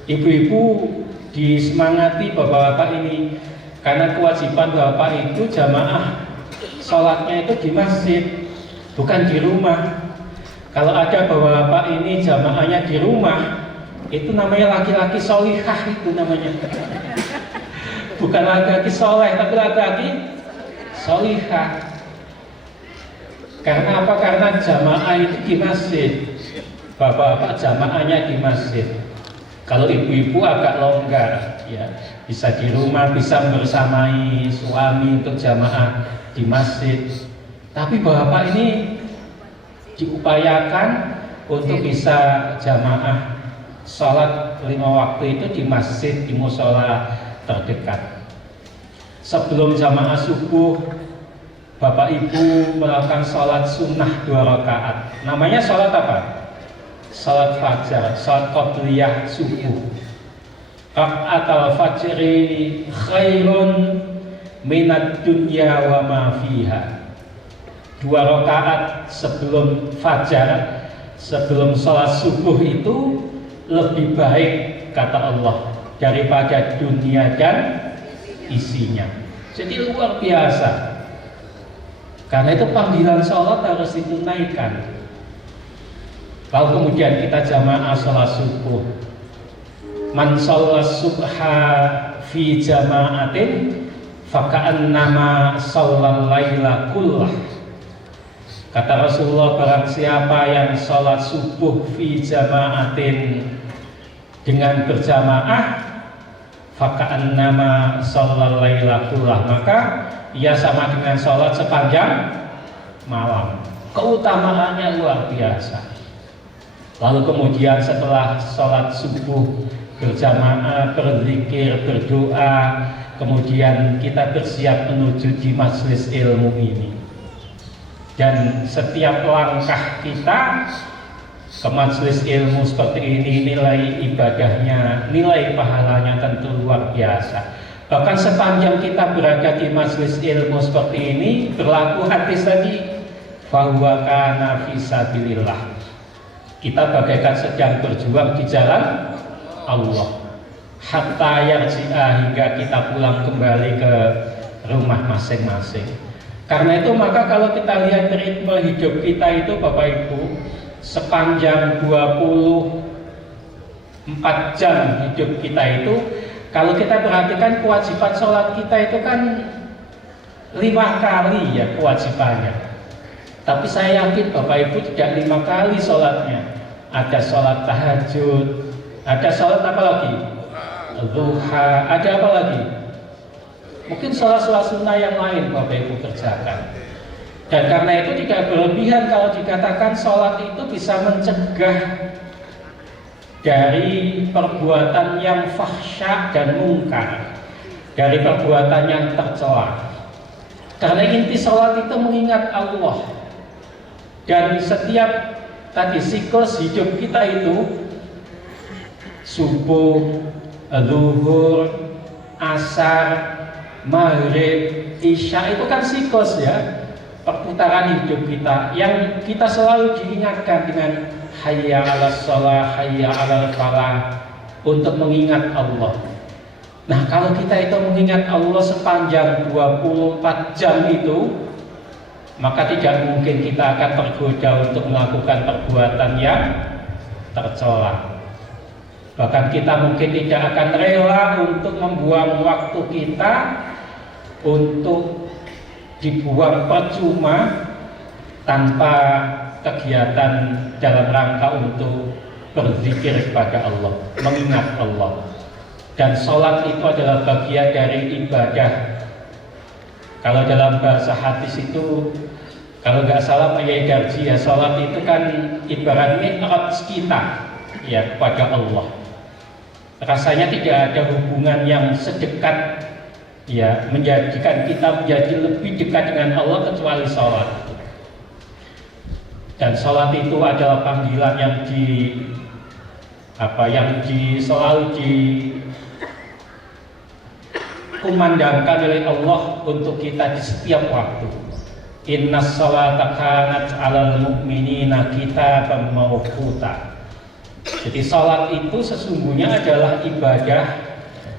Ibu-ibu disemangati bapak-bapak ini, karena kewajiban bapak itu jamaah sholatnya itu di masjid, bukan di rumah. Kalau ada bapak-bapak ini jamaahnya di rumah, itu namanya laki-laki sholihah, itu namanya. Bukan laki-laki soleh, tapi laki-laki sholihah. Karena apa? Karena jamaah itu di masjid. Bapak-bapak jamaahnya di masjid. Kalau ibu-ibu agak longgar, ya, bisa di rumah, bisa bersamai suami untuk jamaah di masjid. Tapi bapak ini diupayakan untuk bisa jamaah sholat 5 waktu itu di masjid, di musola terdekat. Sebelum jamaah subuh, Bapak Ibu melakukan sholat sunnah 2 rakaat. Namanya sholat apa? Sholat fajar, sholat qobliyah subuh. Rakaat al-fajri khairun minad dunya wa ma fiha. 2 rakaat sebelum fajar, sebelum sholat subuh itu lebih baik, kata Allah, daripada dunia dan isinya. Jadi luar biasa. Karena itu panggilan sholat harus ditunaikan. Lalu kemudian kita jamaah sholat subuh. Man sholat subha fi jama'atin faka'annama sholal laila kullah. Kata Rasulullah, barang siapa yang sholat subuh fi jama'atin dengan berjamaah, faka'annama sholal laila kullah, maka ia sama dengan sholat sepanjang malam. Keutamaannya luar biasa. Lalu kemudian setelah sholat subuh berjamaah, berzikir, berdoa, kemudian kita bersiap menuju di majelis ilmu ini. Dan setiap langkah kita ke majelis ilmu seperti ini, nilai ibadahnya, nilai pahalanya tentu luar biasa. Bahkan sepanjang kita berada di majelis ilmu seperti ini, berlaku hadis tadi, fahuwa kana fisabilillah. Kita bagaikan sedang berjuang di jalan Allah. Hatta yarji'a, hingga kita pulang kembali ke rumah masing-masing. Karena itu maka kalau kita lihat ritme hidup kita itu Bapak Ibu, sepanjang 24 jam hidup kita itu, kalau kita perhatikan kewajiban sholat kita itu kan 5 kali ya kewajibannya. Tapi saya yakin Bapak Ibu tidak 5 kali sholatnya. Ada sholat tahajud, ada sholat apa lagi? Duha, ada apa lagi? Mungkin sholat-sholat sunnah yang lain Bapak Ibu kerjakan. Dan karena itu tidak berlebihan kalau dikatakan sholat itu bisa mencegah dari perbuatan yang fahsya dan mungkar. dari perbuatan yang tercela. Karena inti sholat itu mengingat Allah. Dan setiap tadi siklus hidup kita itu subuh, zuhur, asar, maghrib, isya itu kan siklus ya, perputaran hidup kita yang kita selalu diingatkan dengan hayya 'alas shalah, hayya 'alal falah, untuk mengingat Allah. Nah, kalau kita itu mengingat Allah sepanjang 24 jam itu, maka tidak mungkin kita akan tergoda untuk melakukan perbuatan yang tercela. Bahkan kita mungkin tidak akan rela untuk membuang waktu kita untuk dibuang percuma tanpa kegiatan dalam rangka untuk berzikir kepada Allah, mengingat Allah. Dan sholat itu adalah bagian dari ibadah. Kalau dalam bahasa hadis itu, kalau nggak salah Pak Yai Darji ya, sholat itu kan ibarat mi'raj kita ya kepada Allah. Rasanya tidak ada hubungan yang sedekat ya menjadikan kita menjadi lebih dekat dengan Allah kecuali sholat. Dan sholat itu adalah panggilan yang selalu dikumandangkan oleh Allah untuk kita di setiap waktu. Innas sholata kanat 'alal mu'minina kitaban mawquta. Jadi sholat itu sesungguhnya adalah ibadah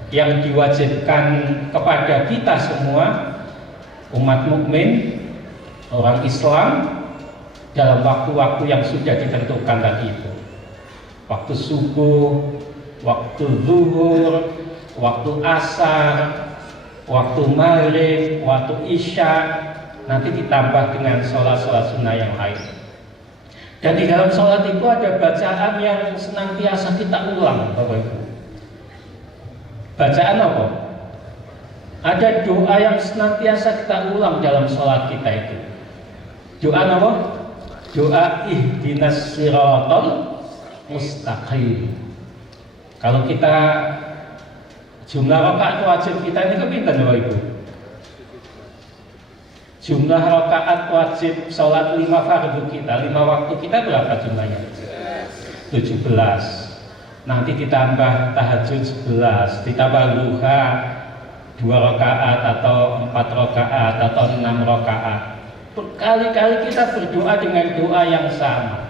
yang diwajibkan kepada kita semua umat mukmin, orang Islam, dalam waktu-waktu yang sudah ditentukan tadi itu. Waktu subuh, waktu zuhur, waktu asar, waktu maghrib, waktu isya, nanti ditambah dengan sholat-sholat sunnah yang lain. Dan di dalam sholat itu ada bacaan yang senantiasa kita ulang, Bapak Ibu. Bacaan apa? Ada doa yang senantiasa kita ulang dalam sholat kita itu. Doa apa? Doa ihdinas siratal mustaqim. Kalau kita jumlah rakaat wajib kita ini kepinten Bapak Ibu? Jumlah rakaat wajib sholat 5 fardu kita, 5 waktu kita berapa jumlahnya? 17. Nanti ditambah tahajud 11, ditambah duha 2 rakaat atau 4 rakaat atau 6 rakaat. Berkali-kali kita berdoa dengan doa yang sama.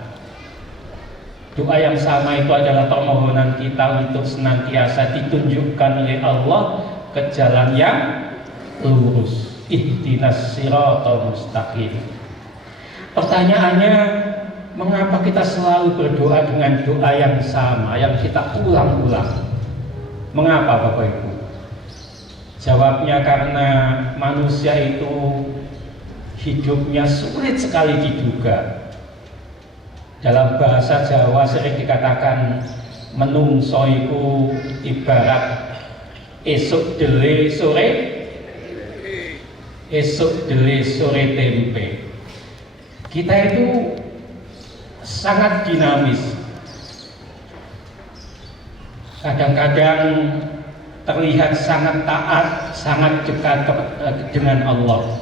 Doa yang sama itu adalah permohonan kita untuk senantiasa ditunjukkan oleh Allah ke jalan yang lurus. Ihdinas siratal mustaqim. Pertanyaannya, mengapa kita selalu berdoa dengan doa yang sama, yang kita ulang-ulang? Mengapa Bapak Ibu? Jawabnya karena manusia itu hidupnya sulit sekali diduga. Dalam bahasa Jawa sering dikatakan menungso iku ibarat esuk dele sore tempe. Kita itu sangat dinamis. Kadang-kadang terlihat sangat taat, sangat dekat dengan Allah.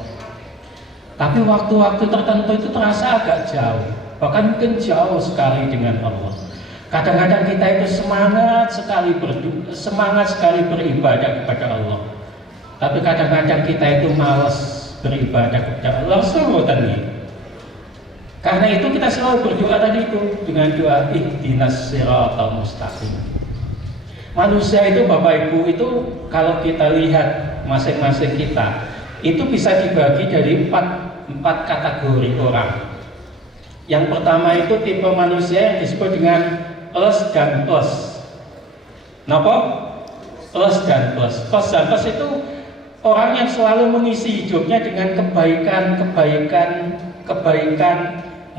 Tapi waktu-waktu tertentu itu terasa agak jauh, bahkan mungkin jauh sekali dengan Allah. Kadang-kadang kita itu semangat sekali beribadah kepada Allah. Tapi kadang-kadang kita itu malas beribadah kepada Allah SWT. Karena itu kita selalu berdoa tadi itu dengan doa ihdinas siratal mustaqim. Manusia itu Bapak Ibu itu kalau kita lihat masing-masing kita itu bisa dibagi dari empat kategori orang. Yang pertama itu tipe manusia yang disebut dengan plus dan plus. Kenapa? Plus dan plus. Plus dan plus itu orang yang selalu mengisi hidupnya dengan kebaikan,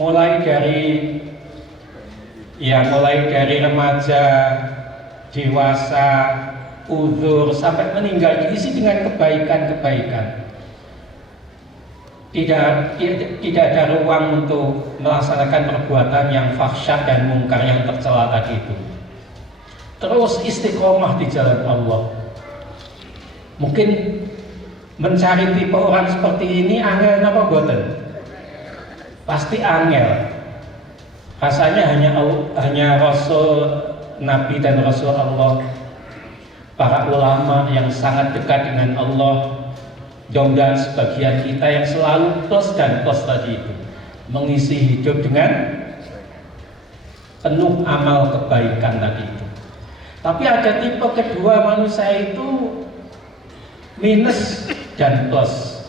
mulai dari remaja, dewasa, uzur sampai meninggal, diisi dengan kebaikan. Tidak ada ruang untuk melaksanakan perbuatan yang fahsyat dan mungkar yang tercela tadi itu. Terus istiqomah di jalan Allah. Mungkin mencari tipe orang seperti ini angel napa boten? Pasti angel. Rasanya hanya Rasul, Nabi dan Rasul Allah, para ulama yang sangat dekat dengan Allah, dan sebagian kita yang selalu plus dan plus tadi itu, mengisi hidup dengan penuh amal kebaikan tadi itu. Tapi ada tipe kedua manusia itu minus dan plus.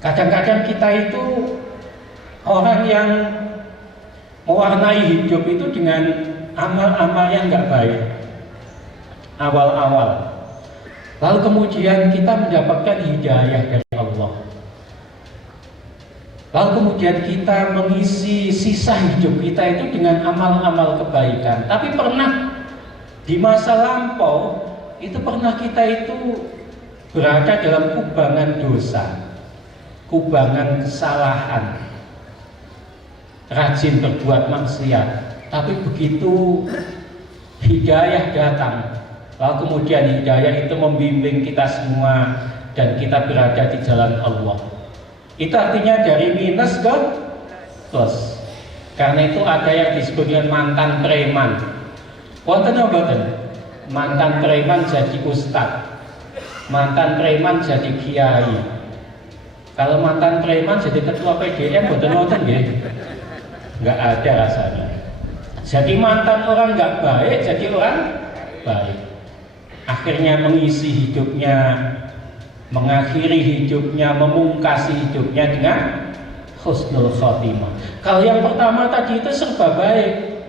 Kadang-kadang kita itu orang yang mewarnai hidup itu dengan amal-amal yang nggak baik awal-awal, lalu kemudian kita mendapatkan hidayah dari Allah, lalu kemudian kita mengisi sisa hidup kita itu dengan amal-amal kebaikan. Tapi pernah di masa lampau itu pernah kita itu berada dalam kubangan dosa, kubangan kesalahan, rajin berbuat maksiat. Tapi begitu hidayah datang, lalu kemudian hidayah itu membimbing kita semua dan kita berada di jalan Allah. Itu artinya dari minus ke plus. Karena itu ada yang disebut dengan mantan preman. Wonten mboten? Mantan preman jadi ustadz, mantan preman jadi kiai. Kalau mantan preman jadi ketua PDM, mboten wonten nggih? Nggak ada rasanya. Jadi mantan orang nggak baik jadi orang baik. Akhirnya mengisi hidupnya, mengakhiri hidupnya, memungkasi hidupnya dengan husnul khotimah. Kalau yang pertama tadi itu serba baik,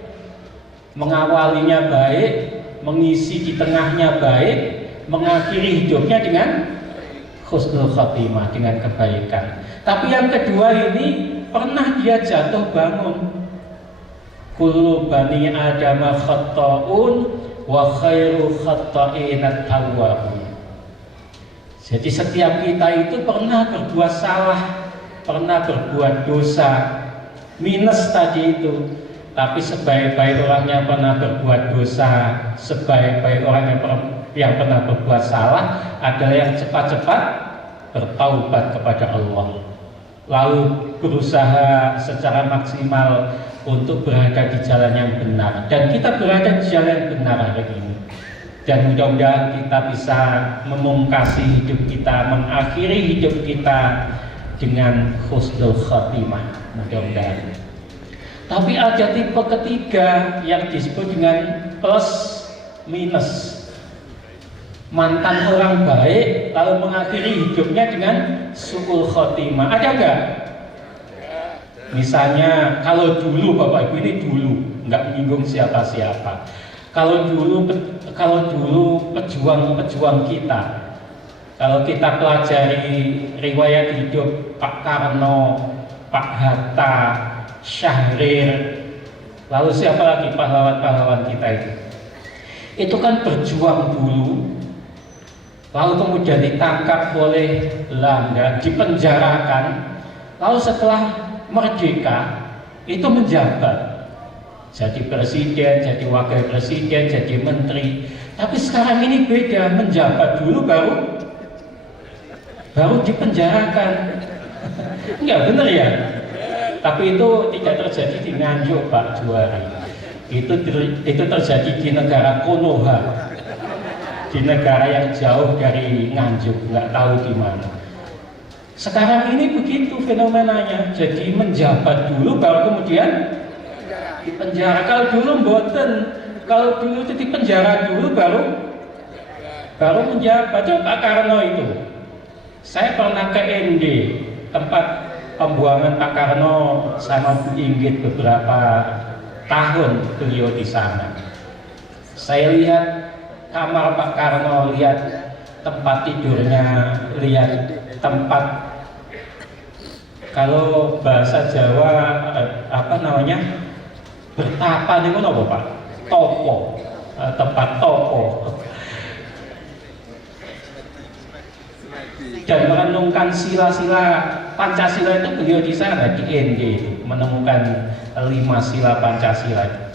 mengawalinya baik, mengisi di tengahnya baik, mengakhiri hidupnya dengan husnul khotimah, dengan kebaikan. Tapi yang kedua ini pernah dia jatuh bangun. Kullu bani adama khatta'un wa khairu khatta'inat tawwabun. Jadi setiap kita itu pernah berbuat salah, pernah berbuat dosa, minus tadi itu. Tapi sebaik-baik orang yang pernah berbuat dosa, sebaik-baik orang yang pernah berbuat salah adalah yang cepat-cepat bertaubat kepada Allah, lalu berusaha secara maksimal untuk berada di jalan yang benar. Dan kita berada di jalan yang benar hari ini. Dan mudah-mudahan kita bisa memungkasi hidup kita, mengakhiri hidup kita dengan husnul khotimah, mudah-mudahan. Tapi ada tipe ketiga yang disebut dengan plus minus. Mantan orang baik lalu mengakhiri hidupnya dengan su'ul khotimah. Ada enggak? Misalnya kalau dulu Bapak Ibu, ini dulu, enggak menyinggung siapa-siapa. Kalau dulu pejuang-pejuang kita, kalau kita pelajari riwayat hidup Pak Karno, Pak Hatta, Syahrir, lalu siapa lagi pahlawan-pahlawan kita itu kan berjuang dulu, lalu kemudian ditangkap oleh Belanda, dipenjarakan, lalu setelah merdeka itu menjabat, jadi presiden, jadi wakil presiden, jadi menteri. Tapi sekarang ini beda, menjabat dulu baru dipenjarakan. Enggak benar ya? Tapi itu tidak terjadi di Nganjuk, Pak Juari. Itu terjadi di negara Konoha, di negara yang jauh dari Nganjuk, nggak tahu di mana. Sekarang ini begitu fenomenanya. Jadi menjabat dulu baru kemudian dipenjara. Kalau dulu mboten, kalau dulu itu dipenjara dulu baru menjabat. Coba Pak Karno itu. Saya pernah ke ND, tempat pembuangan Pak Karno sama Bu Inggit beberapa tahun beliau di sana. Saya lihat kamar Pak Karno, lihat tempat tidurnya, lihat tempat, kalau bahasa Jawa bertapa niku napa Pak? Topo, tempat topo. Dan merenungkan sila-sila Pancasila itu beliau di sana di ND menemukan 5 sila Pancasila.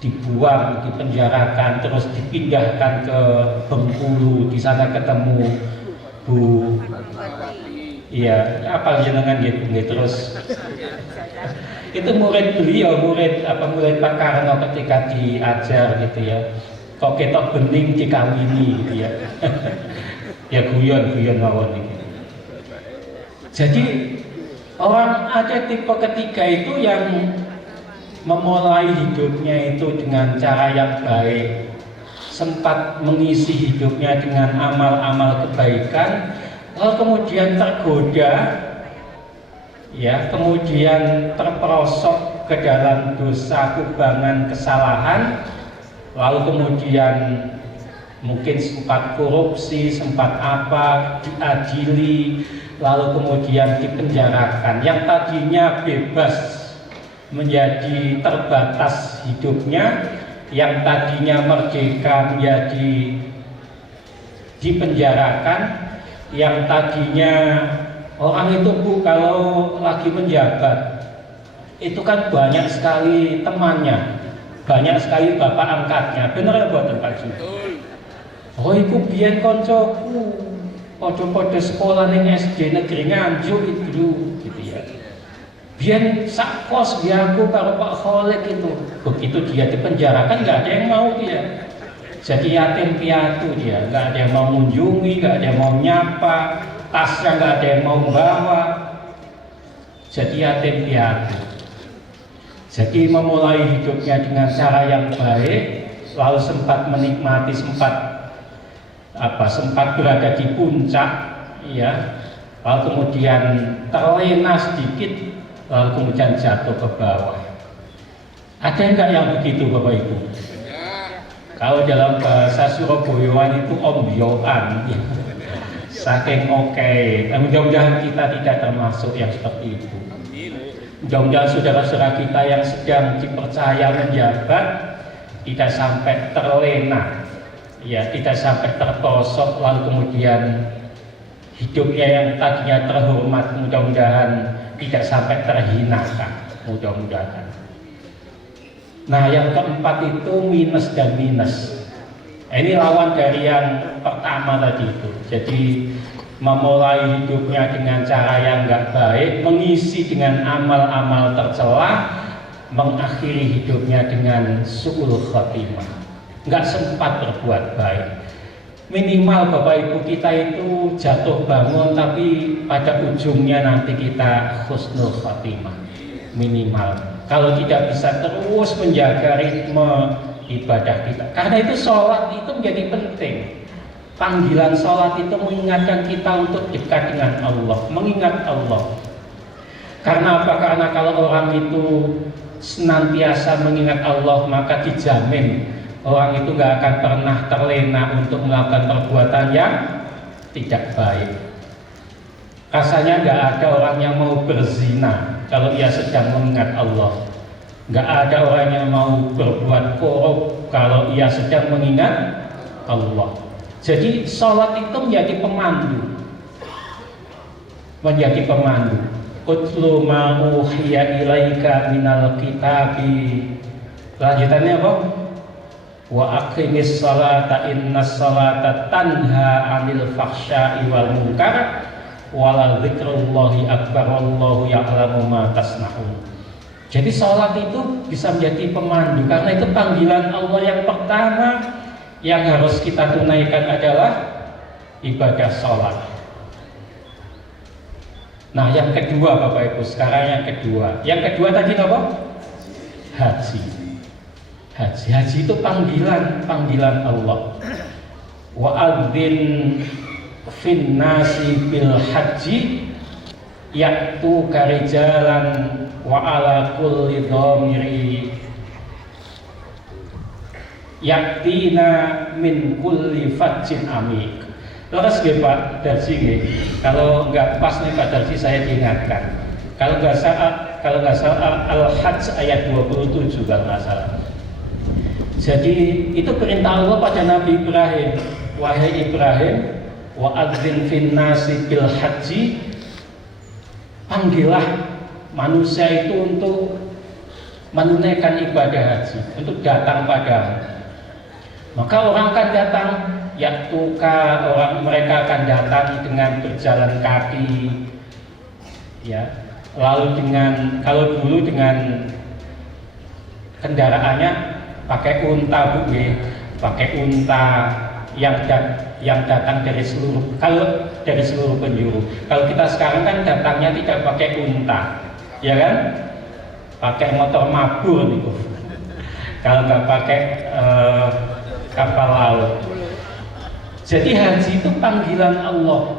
dibuang, dipenjarakan, terus dipindahkan ke Bengkulu, di sana ketemu Bu, iya apa jenengan gitu, terus itu murid beliau, murid Pak Karno ketika diajar gitu ya, kok ketok bening dikawini gitu ya. Ya guyon mawon gitu. Jadi orang ada tipe ketiga itu yang memulai hidupnya itu dengan cara yang baik, sempat mengisi hidupnya dengan amal-amal kebaikan, lalu kemudian tergoda, ya, kemudian terperosok ke dalam dosa, kubangan, kesalahan, lalu kemudian mungkin sempat korupsi, sempat apa, diadili, lalu kemudian dipenjarakan. Yang tadinya bebas menjadi terbatas hidupnya, yang tadinya merdeka menjadi dipenjarakan, yang tadinya orang itu Bu kalau lagi menjabat itu kan banyak sekali temannya, banyak sekali bapak angkatnya, bener buat Pak Ju? Oh iku biyen koncoku podo-podo sekolah ning SD negeri Nganjuk itu gitu ya. Biyen sak kos dia aku karo Pak Kholek itu. Begitu dia dipenjarakan nggak ada yang mau dia. Jadi yatim piatu dia, nggak ada yang mau mengunjungi, nggak ada yang mau nyapa, tasnya nggak ada yang mau bawa. Jadi yatim piatu. Jadi memulai hidupnya dengan cara yang baik, lalu sempat menikmati, sempat berada di puncak, ya, lalu kemudian terlena sedikit, lalu kemudian jatuh ke bawah. Ada enggak yang begitu Bapak Ibu? Kalau dalam bahasa Surabayaan itu ombyoan, ya. Saking oke. Mudah-mudahan kita tidak termasuk yang seperti itu. Mudah-mudahan saudara-saudara kita yang sedang dipercaya menjabat tidak sampai terlena, ya, tidak sampai terperosok, lalu kemudian hidupnya yang tadinya terhormat mudah-mudahan tidak sampai terhinakan, mudah-mudahan. Nah yang keempat itu minus dan minus. Ini lawan dari yang pertama tadi itu. Jadi memulai hidupnya dengan cara yang nggak baik, mengisi dengan amal-amal tercela, mengakhiri hidupnya dengan su'ul khotimah, nggak sempat berbuat baik. Minimal Bapak Ibu kita itu jatuh bangun, tapi pada ujungnya nanti kita husnul khotimah minimal. Kalau tidak bisa terus menjaga ritme ibadah kita, karena itu sholat itu menjadi penting. Panggilan sholat itu mengingatkan kita untuk dekat dengan Allah, mengingat Allah. Karena apa? Karena kalau orang itu senantiasa mengingat Allah, maka dijamin orang itu nggak akan pernah terlena untuk melakukan perbuatan yang tidak baik. Rasanya nggak ada orang yang mau berzina kalau ia sedang mengingat Allah. Nggak ada orang yang mau berbuat korup kalau ia sedang mengingat Allah. Jadi sholat itu menjadi pemandu, menjadi pemandu. Utlu ma uhiya ilaika minal kitabi. Lanjutannya apa? Wa aqimis salata innas salata tanha 'anil fahsya'i wal munkar wala dzikrullahi akbar wallahu ya'lamu ma tasna'un. Jadi sholat itu bisa menjadi pemandu, karena itu panggilan Allah yang pertama yang harus kita tunaikan adalah ibadah sholat. Nah yang kedua Bapak Ibu, sekarang yang kedua. Yang kedua tadi apa? Haji. Haji itu panggilan Allah. Wa adzin fin nasi bil haji yaitu karijalan wa ala kulli dhamiri yaktina min kulli fajjin amik. Terus nggih Pak Darsi nggih. Kalau nggak pas nih Pak Darsi saya diingatkan. Kalau nggak salah Al-Hajj ayat 27 kalau nggak salah. Jadi itu perintah Allah pada Nabi Ibrahim. Wahai Ibrahim, wa adzin fin nasi bil haji, panggillah manusia itu untuk menunaikan ibadah haji, untuk datang padamu. Maka orang akan datang, mereka akan datang dengan berjalan kaki, ya. Lalu kalau dulu dengan kendaraannya pakai unta, Bu, pakai unta yang datang dari seluruh penjuru. Kalau kita sekarang kan datangnya tidak pakai unta, ya kan? Pakai motor mabur gitu. Kalau nggak pakai kapal laut. Jadi haji itu panggilan Allah.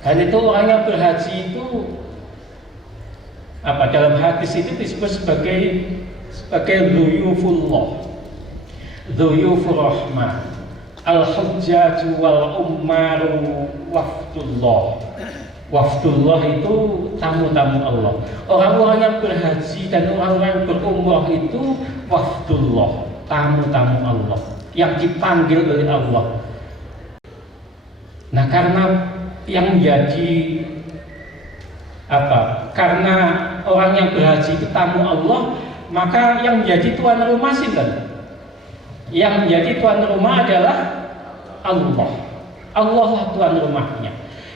Dan itu orang yang berhaji itu dalam hadis itu disebut sebagai dhuyufullah, dhuyufur rahmah, al-hujjaju wal ummaru wafdullah. Wafdullah itu tamu-tamu Allah. Orang-orang yang berhaji dan orang-orang yang berumrah itu wafdullah, tamu-tamu Allah yang dipanggil oleh Allah. Nah, karena yang menjadi karena orang yang berhaji itu tamu Allah, maka yang menjadi tuan rumah sinten? Yang menjadi tuan rumah adalah Allah. Allah lah tuan rumahnya.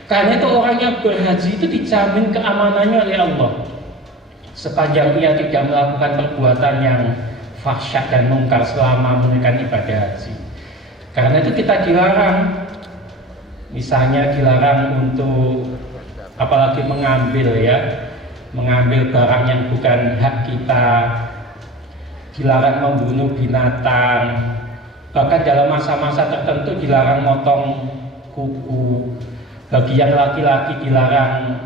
Karena itu orang yang berhaji itu dijamin keamanannya oleh Allah, sepanjang ia tidak melakukan perbuatan yang fahsyat dan mungkar selama menunaikan ibadah haji. Karena itu kita dilarang, misalnya dilarang untuk apalagi mengambil barang yang bukan hak kita, dilarang membunuh binatang, bahkan dalam masa-masa tertentu dilarang motong kuku. Bagi yang laki-laki dilarang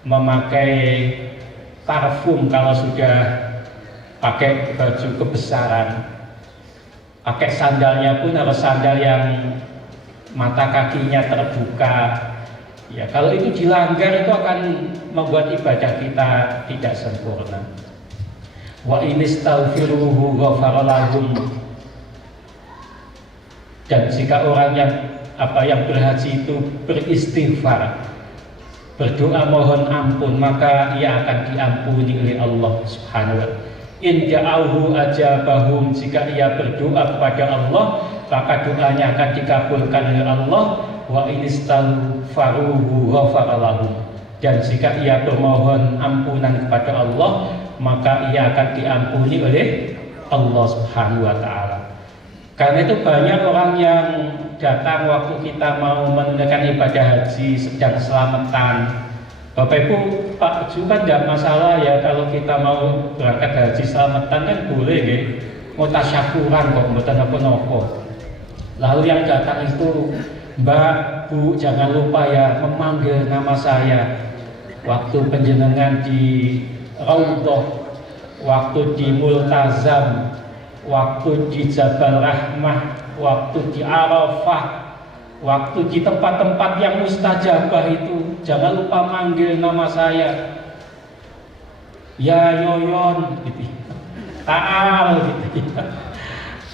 memakai parfum kalau sudah pakai baju kebesaran. Pakai sandalnya pun harus sandal yang mata kakinya terbuka. Ya, kalau itu dilanggar itu akan membuat ibadah kita tidak sempurna. Wa inistaghfiruhu ghafara lahum. Dan jika orang yang berhaji itu beristighfar, berdoa mohon ampun, maka ia akan diampuni oleh Allah Subhanahu wa ta'ala. In ja'auhu ajabahum, jika ia berdoa kepada Allah, maka doanya akan dikabulkan oleh Allah. Wa inistaghfaruhu ghafara lahum, dan jika ia bermohon ampunan kepada Allah, maka ia akan diampuni oleh Allah Subhanahu wa ta'ala. Karena itu banyak orang yang datang waktu kita mau menunaikan ibadah haji sedang selamatan. Bapak Ibu, Pak Ju kan tidak masalah ya kalau kita mau berangkat haji selamatan, kan boleh ya. Mau tasyakuran kok, mboten apa-apa. Lalu yang datang itu, Mbak, Bu, jangan lupa ya memanggil nama saya waktu penjenengan di Raudhah, waktu di Multazam, waktu di Jabal Rahmah, waktu di Arafah, waktu di tempat-tempat yang mustajabah itu, jangan lupa manggil nama saya. Ya Yoyon gitu, Taal gitu,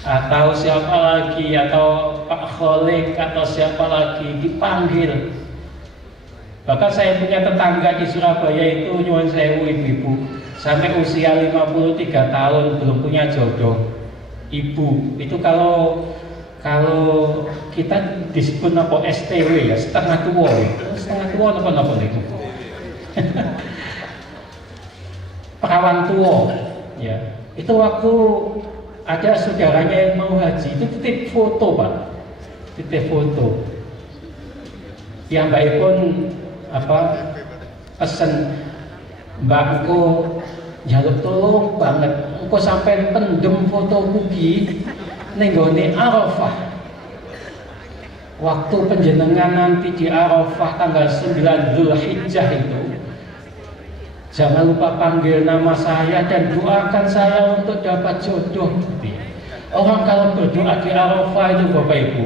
atau siapa lagi, atau Pak Kholik, atau siapa lagi, dipanggil. Bahkan saya punya tetangga di Surabaya itu, nyuwun sewu ibu-ibu, sampai usia 53 tahun belum punya jodoh. Ibu itu kalau kita disebut apa STW ya, setengah tua apa itu perawan tua ya. Itu waktu ada saudaranya yang mau haji itu titip foto, Pak, titip foto yang Mbak pun pesen, Mbak engko jaluk tolong banget engko sampai pendem foto kugi ning gone Arafah. Waktu penjenengan nanti di Arafah tanggal 9 Dzulhijjah itu, jangan lupa panggil nama saya dan doakan saya untuk dapat jodoh. Orang kalau berdoa di Arafah itu Bapak Ibu,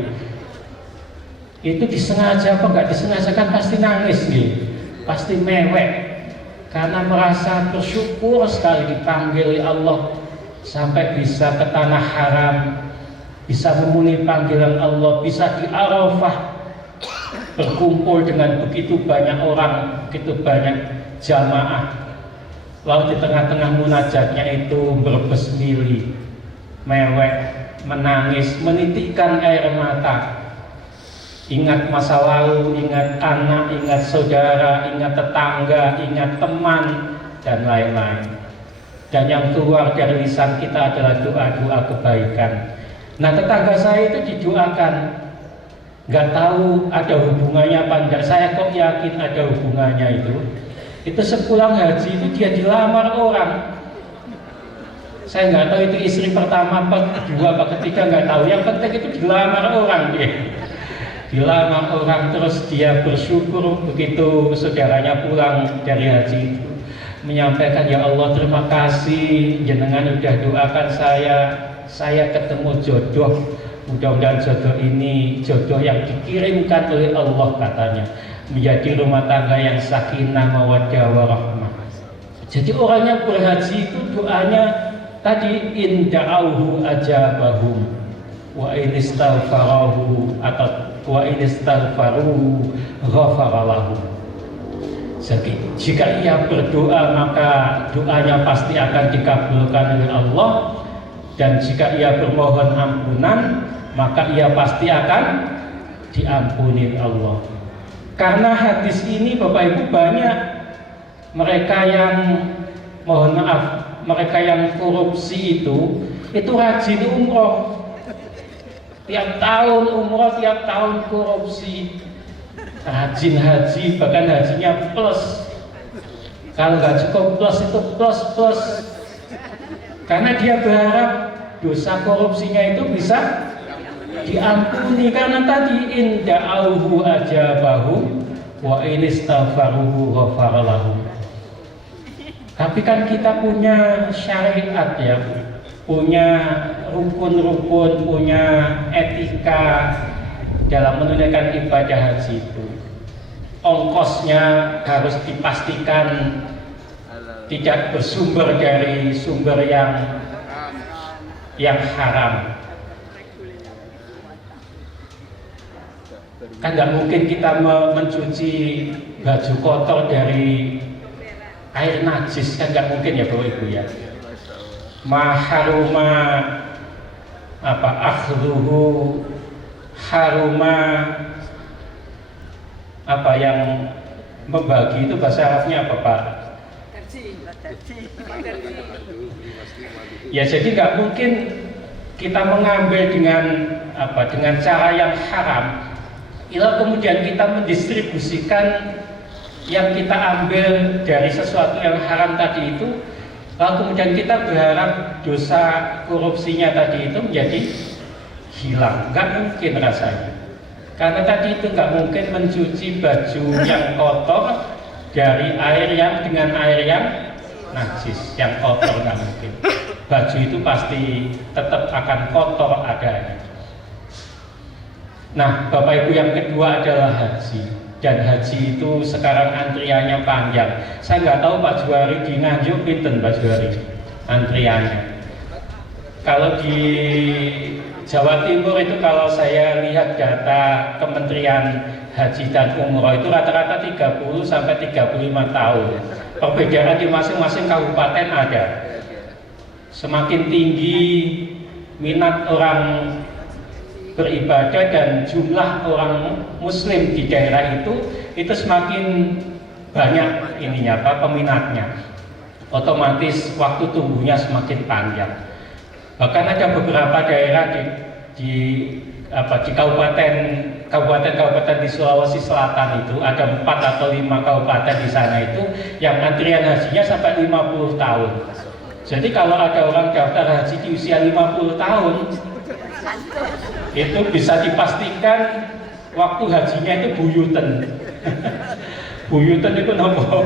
itu disengaja apa enggak disengaja kan pasti nangis nih, pasti mewek, karena merasa bersyukur sekali dipanggil oleh Allah sampai bisa ke tanah haram, bisa memenuhi panggilan Allah, bisa di Arafah berkumpul dengan begitu banyak orang, begitu banyak jamaah. lalu di tengah-tengah munajatnya itu berbesmili, mewek, menangis, menitikkan air mata, ingat masa lalu, ingat anak, ingat saudara, ingat tetangga, ingat teman, dan lain-lain. Dan yang keluar dari lisan kita adalah doa-doa kebaikan. Nah, tetangga saya itu didoakan, nggak tahu ada hubungannya apa enggak, saya kok yakin ada hubungannya itu. Itu sepulang haji itu dia dilamar orang. Saya nggak tahu itu istri pertama apa kedua apa ketiga, nggak tahu. Yang penting itu dilamar orang dia. Dilamar orang, terus dia bersyukur begitu saudaranya pulang dari haji itu, menyampaikan, ya Allah terima kasih jenengan udah doakan saya ketemu jodoh, mudah-mudahan jodoh ini jodoh yang dikirimkan oleh Allah katanya, menjadi rumah tangga yang sakinah mawaddah warahmah. Jadi orang yang berhaji itu doanya tadi in da'auhu ajabahum wa in istaghfarahu atau wa in istaghfaruhu ghafara lahum. Jadi jika ia berdoa maka doanya pasti akan dikabulkan oleh Allah, dan jika ia bermohon ampunan maka ia pasti akan diampuni Allah. Karena hadis ini Bapak Ibu, banyak mereka yang mohon maaf, mereka yang korupsi itu rajin umroh. Tiap tahun umroh, tiap tahun korupsi, rajin haji, bahkan hajinya plus. Kalau nggak cukup plus itu plus. Karena dia berharap dosa korupsinya itu bisa diampuni, karena tadi in da'auhu ajabahu wa in istaghfaruhu ghafara lahum. Tapi kan kita punya syariat ya, punya rukun-rukun, punya etika dalam menunaikan ibadah haji itu. Ongkosnya harus dipastikan tidak bersumber dari sumber yang haram. Kan nggak mungkin kita mencuci baju kotor dari air najis, kan nggak mungkin ya Bapak Ibu ya. Maharuma apa akhluhu haruma, apa yang membagi itu bahasa Arabnya apa Pak? Ya, jadi nggak mungkin kita mengambil dengan cara yang haram, lalu kemudian kita mendistribusikan yang kita ambil dari sesuatu yang haram tadi itu, lalu kemudian kita berharap dosa korupsinya tadi itu menjadi hilang. Nggak mungkin rasanya, karena tadi itu nggak mungkin mencuci baju yang kotor dari air yang dengan air yang najis, yang kotor nggak mungkin. Baju itu pasti tetap akan kotor adanya. Nah, Bapak Ibu, yang kedua adalah haji. Dan haji itu sekarang antriannya panjang. Saya nggak tahu Pak Juwari di Nganjuk pinten Pak Juwari antriannya. Kalau di Jawa Timur itu, kalau saya lihat data Kementerian Haji dan Umroh itu rata-rata 30 sampai 35 tahun. Perbedaan di masing-masing kabupaten ada. Semakin tinggi minat orang beribadah dan jumlah orang muslim di daerah itu semakin banyak peminatnya. Otomatis waktu tunggunya semakin panjang. Bahkan ada beberapa daerah di kabupaten di Sulawesi Selatan itu ada 4 atau 5 kabupaten di sana itu yang antrian hajinya sampai 50 tahun. Jadi kalau ada orang daftar haji di usia 50 tahun, itu bisa dipastikan waktu hajinya itu buyuten. Buyuten itu nopo?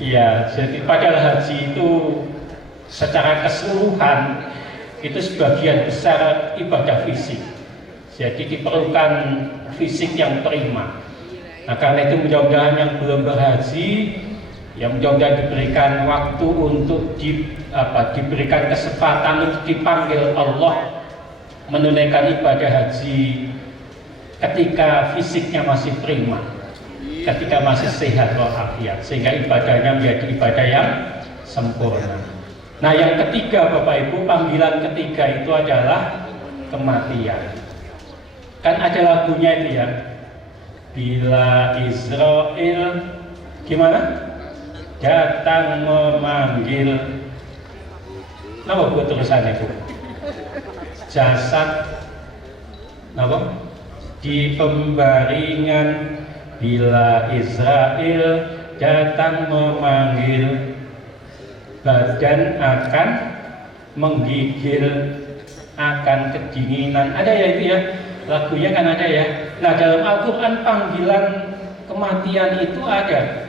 Iya, jadi padahal haji itu secara keseluruhan itu sebagian besar ibadah fisik. Jadi diperlukan fisik yang prima. Nah, karena itu mudah-mudahan yang belum berhaji, yang mudah-mudahan diberikan waktu untuk diberikan kesempatan untuk dipanggil Allah menunaikan ibadah haji ketika fisiknya masih prima. ketika masih sehat walafiat, sehingga ibadahnya menjadi ibadah yang sempurna. Nah, yang ketiga Bapak Ibu, panggilan ketiga itu adalah kematian. Kan ada lagunya itu ya, bila Israel gimana? Datang memanggil, apa buat terusannya itu? Jasad, apa? Di pembaringan, bila Israel datang memanggil, badan akan menggigil, akan kedinginan. Ada ya itu ya, lagunya kan ada ya. Nah, dalam Al-Quran panggilan kematian itu ada.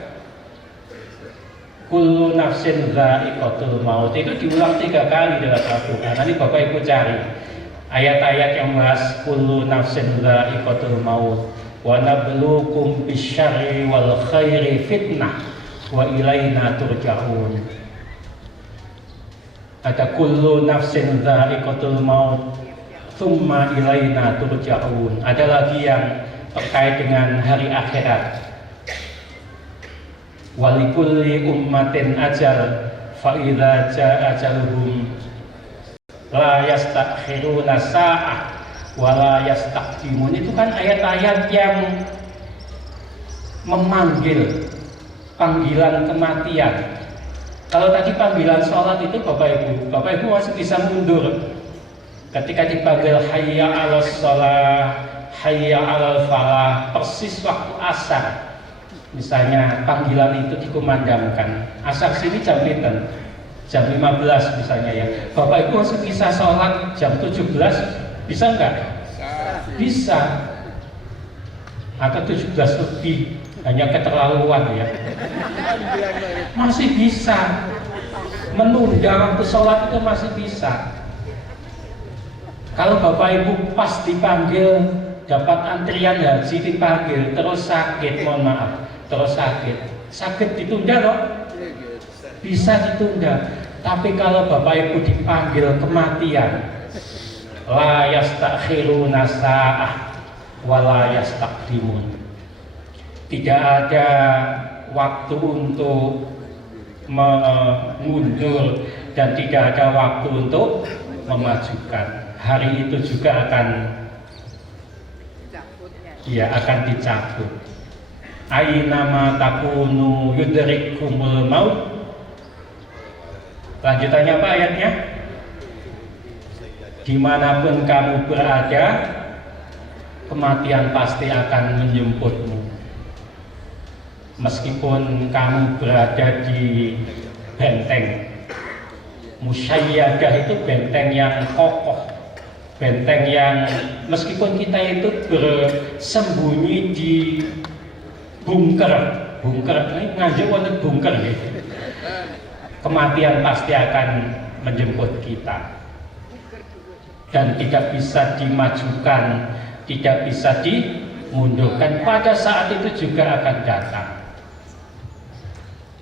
Kullu nafsin dha'iqatul maut, itu diulang 3 kali dalam Al-Quran. Nanti Bapak Ibu cari ayat-ayat yang bahas kullu nafsin dha'iqatul maut, wa nabluukum bisyarri wal khairi fitnah wa ilaina turja'un. Ada kullu nafsin dha'iqatul maut thumma ilaina turja'un. Ada lagi yang terkait dengan hari akhirat. Walikulli ummatin ajal fa idza jaa ajaluhum la yastakhiruna sa'ah wa la yastaqdimun. Itu kan ayat-ayat yang memanggil, panggilan kematian. Kalau tadi panggilan sholat itu Bapak Ibu masih bisa mundur. Ketika dipanggil hayya 'alas shalah, hayya 'alal falah, persis waktu asar. Misalnya panggilan itu dikumandangkan, asar sini jam 5, jam 15 misalnya ya. Bapak Ibu masih bisa sholat jam 17, bisa nggak? Bisa. Atau 17 lebih, hanya keterlaluan ya. Masih bisa. Menunda waktu sholat itu masih bisa. Kalau Bapak Ibu pas dipanggil, dapat antrian haji dipanggil, terus sakit, mohon maaf, terus sakit ditunda loh, bisa ditunda. Tapi kalau Bapak Ibu dipanggil kematian, la yastakhiruna sa'ah wa la yastaqdimun, tidak ada waktu untuk mundur dan tidak ada waktu untuk memajukan. Hari itu juga akan dicabut. Ainama takunu yudrikumul maut. Lanjutannya apa ayatnya? Dimanapun kamu berada, kematian pasti akan menjemputmu. Meskipun kamu berada di benteng musyayyadah, itu benteng yang kokoh, benteng yang meskipun kita itu bersembunyi di bunker ini ngajak wonten bunker gitu. Kematian pasti akan menjemput kita dan tidak bisa dimajukan, tidak bisa dimundurkan. Pada saat itu juga akan datang.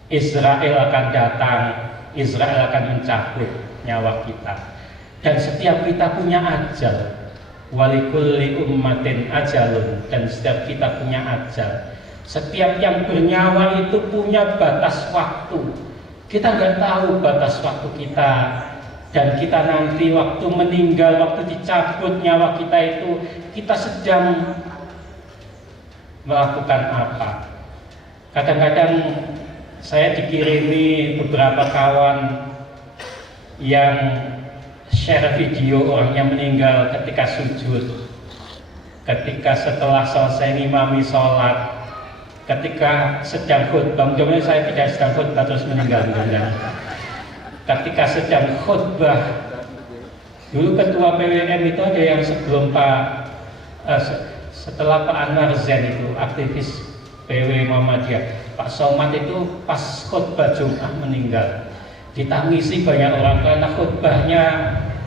Israel akan datang, Israel akan mencabut nyawa kita. Dan setiap kita punya ajal. Walikulli ummatin ajalun, dan setiap kita punya ajal. Setiap yang bernyawa itu punya batas waktu. Kita nggak tahu batas waktu kita, dan kita nanti waktu meninggal, waktu dicabut nyawa kita itu, kita sedang melakukan apa. Kadang-kadang saya dikirimi beberapa kawan yang share video orang yang meninggal ketika sujud, ketika setelah selesai ngimami sholat, ketika sedang khutbah. Mudah-mudahan saya tidak sedang khutbah terus meninggal. Ketika sedang khutbah, dulu ketua PWM itu ada yang sebelum setelah Pak Anwar Zain itu aktivis PW Muhammadiyah, Pak Somad itu pas khutbah Jumat meninggal. Ditangisi banyak orang karena khutbahnya,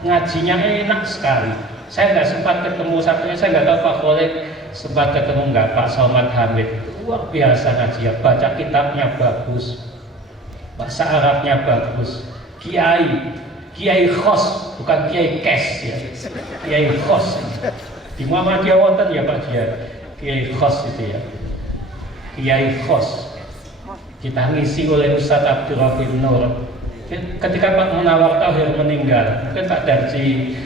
ngajinya enak sekali. Saya nggak sempat ketemu satunya, saya nggak tahu Pak Khalid sempat ketemu nggak, Pak Somad Hamid. Luar biasa ngajinya, baca kitabnya bagus, bahasa Arabnya bagus. Kiai Khos, bukan Kiai Kes ya, Kiai Khos. Di Muhammadiyah wonten ya Pak dia, Kiai Khos itu ya. Kiai Khos, ditangisi oleh Ustadz Abdurrahim Nur. Ketika Pak Munawar Thohir meninggal, mungkin Pak Darji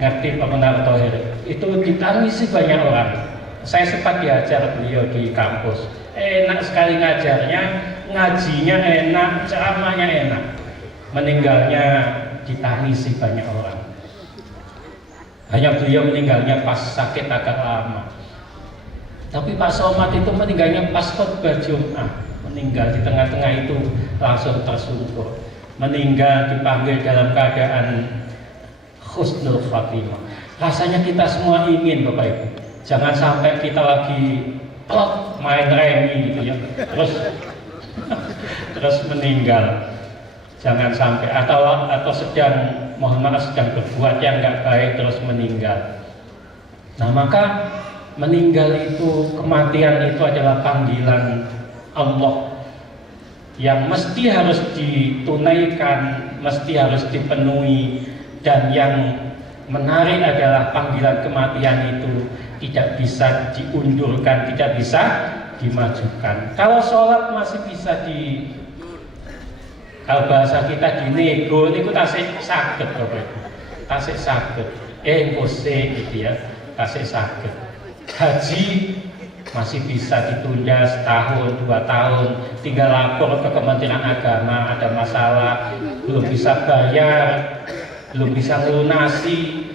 ngerti Pak Munawar Thohir, itu ditangisi banyak orang. Saya sempat diajar beliau di kampus, enak sekali ngajarnya, ngajinya enak, ceramahnya enak. Meninggalnya ditangisi banyak orang. Hanya beliau meninggalnya pas sakit agak lama. Tapi Pak Somad itu meninggalnya pas khutbah Jumat. Meninggal di tengah-tengah itu langsung tersungkur. Meninggal dipanggil dalam keadaan husnul khatimah. Rasanya kita semua ingin Bapak Ibu, jangan sampai kita lagi main remi gitu ya, terus meninggal. Jangan sampai, atau sedang, mohon maaf, sedang berbuat yang nggak baik terus meninggal. Nah, maka meninggal itu, kematian itu adalah panggilan Allah yang mesti harus ditunaikan, mesti harus dipenuhi. Dan yang menarik adalah panggilan kematian itu tidak bisa diundurkan, tidak bisa dimajukan. Kalau sholat masih bisa kalau bahasa kita dinego, itu tasik sakit, tasik sakit, kose gitu ya, tasik sakit. Haji masih bisa ditunda setahun, 2 tahun, tinggal lapor ke Kementerian Agama ada masalah, belum bisa bayar, belum bisa melunasi.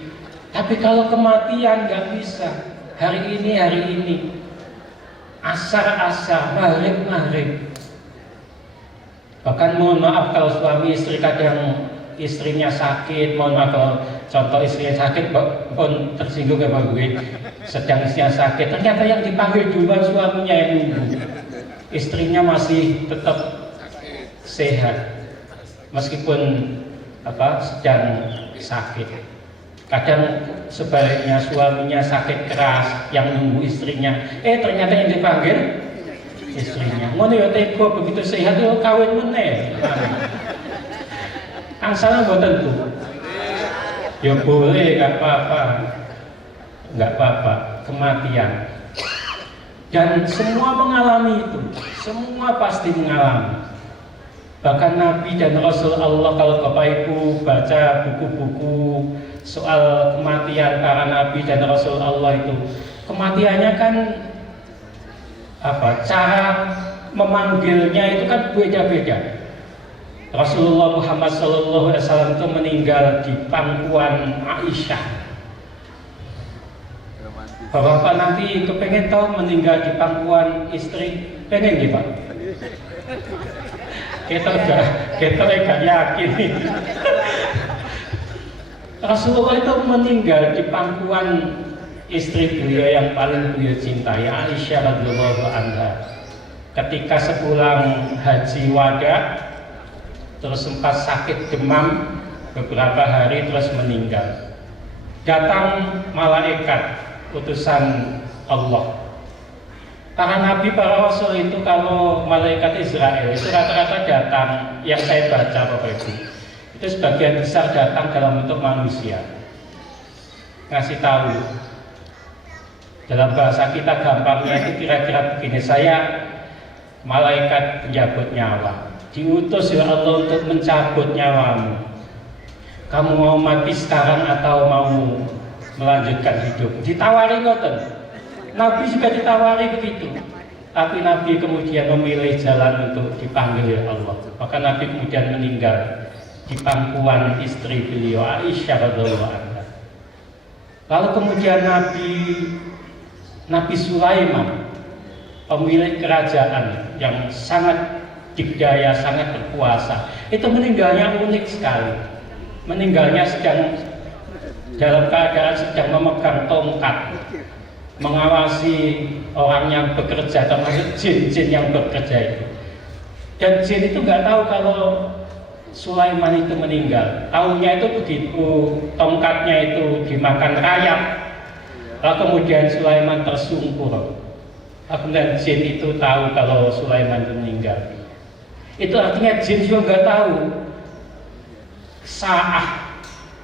Tapi kalau kematian nggak bisa, hari ini, asar, maghrib. Bahkan mohon maaf kalau suami istri kadang istrinya sakit, mohon maaf kalau contoh istrinya sakit pun tersinggung ya Pak Gue, sedang istrinya sakit, ternyata yang dipanggil duluan suaminya yang nunggu, istrinya masih tetap sehat meskipun sedang sakit. Kadang sebaliknya suaminya sakit keras yang nunggu istrinya, ternyata yang dipanggil istrinya. Ngono ya teko begitu sehat yo kawin meneh. Angsal mboten tuh. Ya boleh, nggak apa-apa, kematian. Dan semua mengalami itu, semua pasti mengalami. Bahkan Nabi dan Rasul Allah, kalau Bapak Ibu baca buku-buku soal kematian para Nabi dan Rasul Allah itu, kematiannya kan cara memanggilnya itu kan beda-beda. Rasulullah Muhammad SAW itu meninggal di pangkuan Aisyah. Bapak nanti kepengen tahu meninggal di pangkuan istri, pengen gitu Pak? Kita gak yakin. Rasulullah itu meninggal di pangkuan istri beliau yang paling beliau cintai, Aisyah radhiyallahu anha. Ketika sepulang haji wada, terus sempat sakit demam beberapa hari terus meninggal. Datang malaikat utusan Allah. Para nabi, para rasul itu kalau malaikat Israel itu rata-rata datang, yang saya baca Bapak Ibu, itu sebagian besar datang dalam bentuk manusia. Ngasih tahu. Dalam bahasa kita gampangnya itu kira-kira begini, saya malaikat penjabut nyawa, diutus oleh Allah untuk mencabut nyawamu. Kamu mau mati sekarang atau mau melanjutkan hidup? Ditawari ngoten. Nabi juga ditawari begitu. Tapi Nabi kemudian memilih jalan untuk dipanggil oleh Allah. Maka Nabi kemudian meninggal di pangkuan istri beliau Aisyah radhiyallahu anha. Lalu kemudian Nabi Sulaiman, pemilik kerajaan yang sangat dikdaya, sangat berkuasa, itu meninggalnya unik sekali. Meninggalnya sedang dalam keadaan sedang memegang tongkat, mengawasi orang yang bekerja, termasuk jin-jin yang bekerja itu. Dan jin itu nggak tahu kalau Sulaiman itu meninggal. Tahunya itu begitu tongkatnya itu dimakan rayap, lalu kemudian Sulaiman tersungkur. Kemudian jin itu tahu kalau Sulaiman itu meninggal. Itu artinya jin juga nggak tahu saat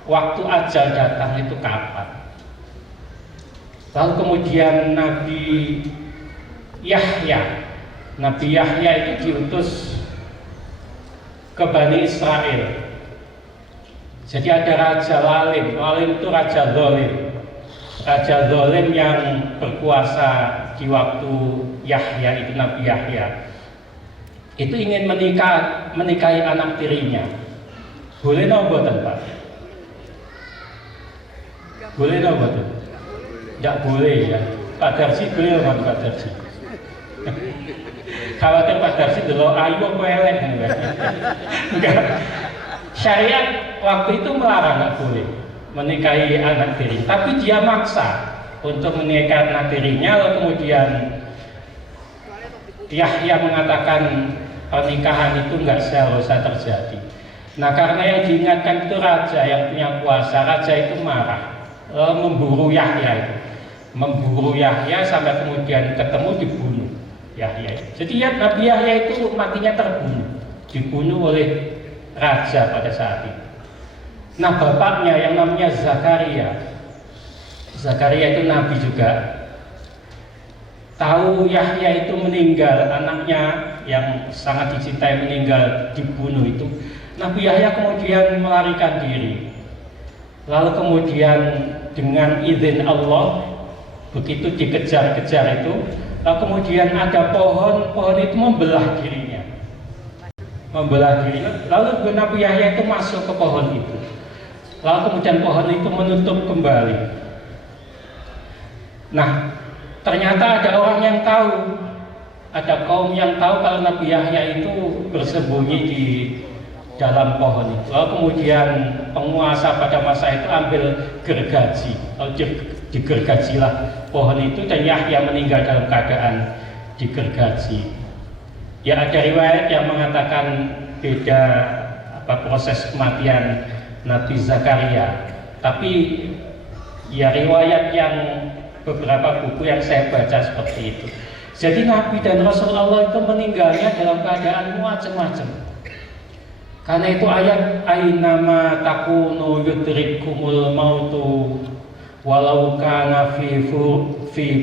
waktu ajal datang itu kapan. Lalu kemudian Nabi Yahya. Nabi Yahya itu diutus ke Bani Israel. Jadi ada Raja Lalim. Lalim itu Raja Zolim. Raja Zolim yang berkuasa di waktu Yahya itu, Nabi Yahya itu ingin menikahi anak tirinya. Boleh nopo Pak? Boleh nopo? Tidak boleh ya. Pak Darsi boleh nopo Pak Darsi? Khawatir Pak Darsi dulu ayu apa elek enggak. Syariat waktu itu melarang, nggak boleh menikahi anak tiri, tapi dia maksa untuk menikahi anak tirinya. Lalu kemudian Yahya mengatakan pernikahan itu nggak seharusnya terjadi. Nah, karena yang diingatkan itu raja yang punya kuasa, raja itu marah, lalu memburu Yahya sampai kemudian ketemu, dibunuh Yahya. Jadi ya, Nabi Yahya itu matinya dibunuh oleh raja pada saat itu. Nah, bapaknya yang namanya Zakaria itu nabi juga, tahu Yahya itu meninggal, anaknya yang sangat dicintai meninggal, dibunuh itu. Nabi Yahya kemudian melarikan diri. Lalu kemudian dengan izin Allah, begitu dikejar-kejar itu, lalu kemudian ada pohon itu membelah dirinya. Lalu Nabi Yahya itu masuk ke pohon itu. Lalu kemudian pohon itu menutup kembali. Nah, ternyata ada orang yang tahu, ada kaum yang tahu kalau Nabi Yahya itu bersembunyi di dalam pohon itu. Lalu kemudian penguasa pada masa itu ambil gergaji, lalu digergajilah pohon itu, dan Yahya meninggal dalam keadaan digergaji. Ya, ada riwayat yang mengatakan beda proses kematian Nabi Zakaria, tapi ya riwayat yang beberapa buku yang saya baca seperti itu. Jadi Nabi dan Rasul Allah itu meninggalnya dalam keadaan macam-macam. Karena itu ayat ainama takunu yudrikumul mautu walau kana fi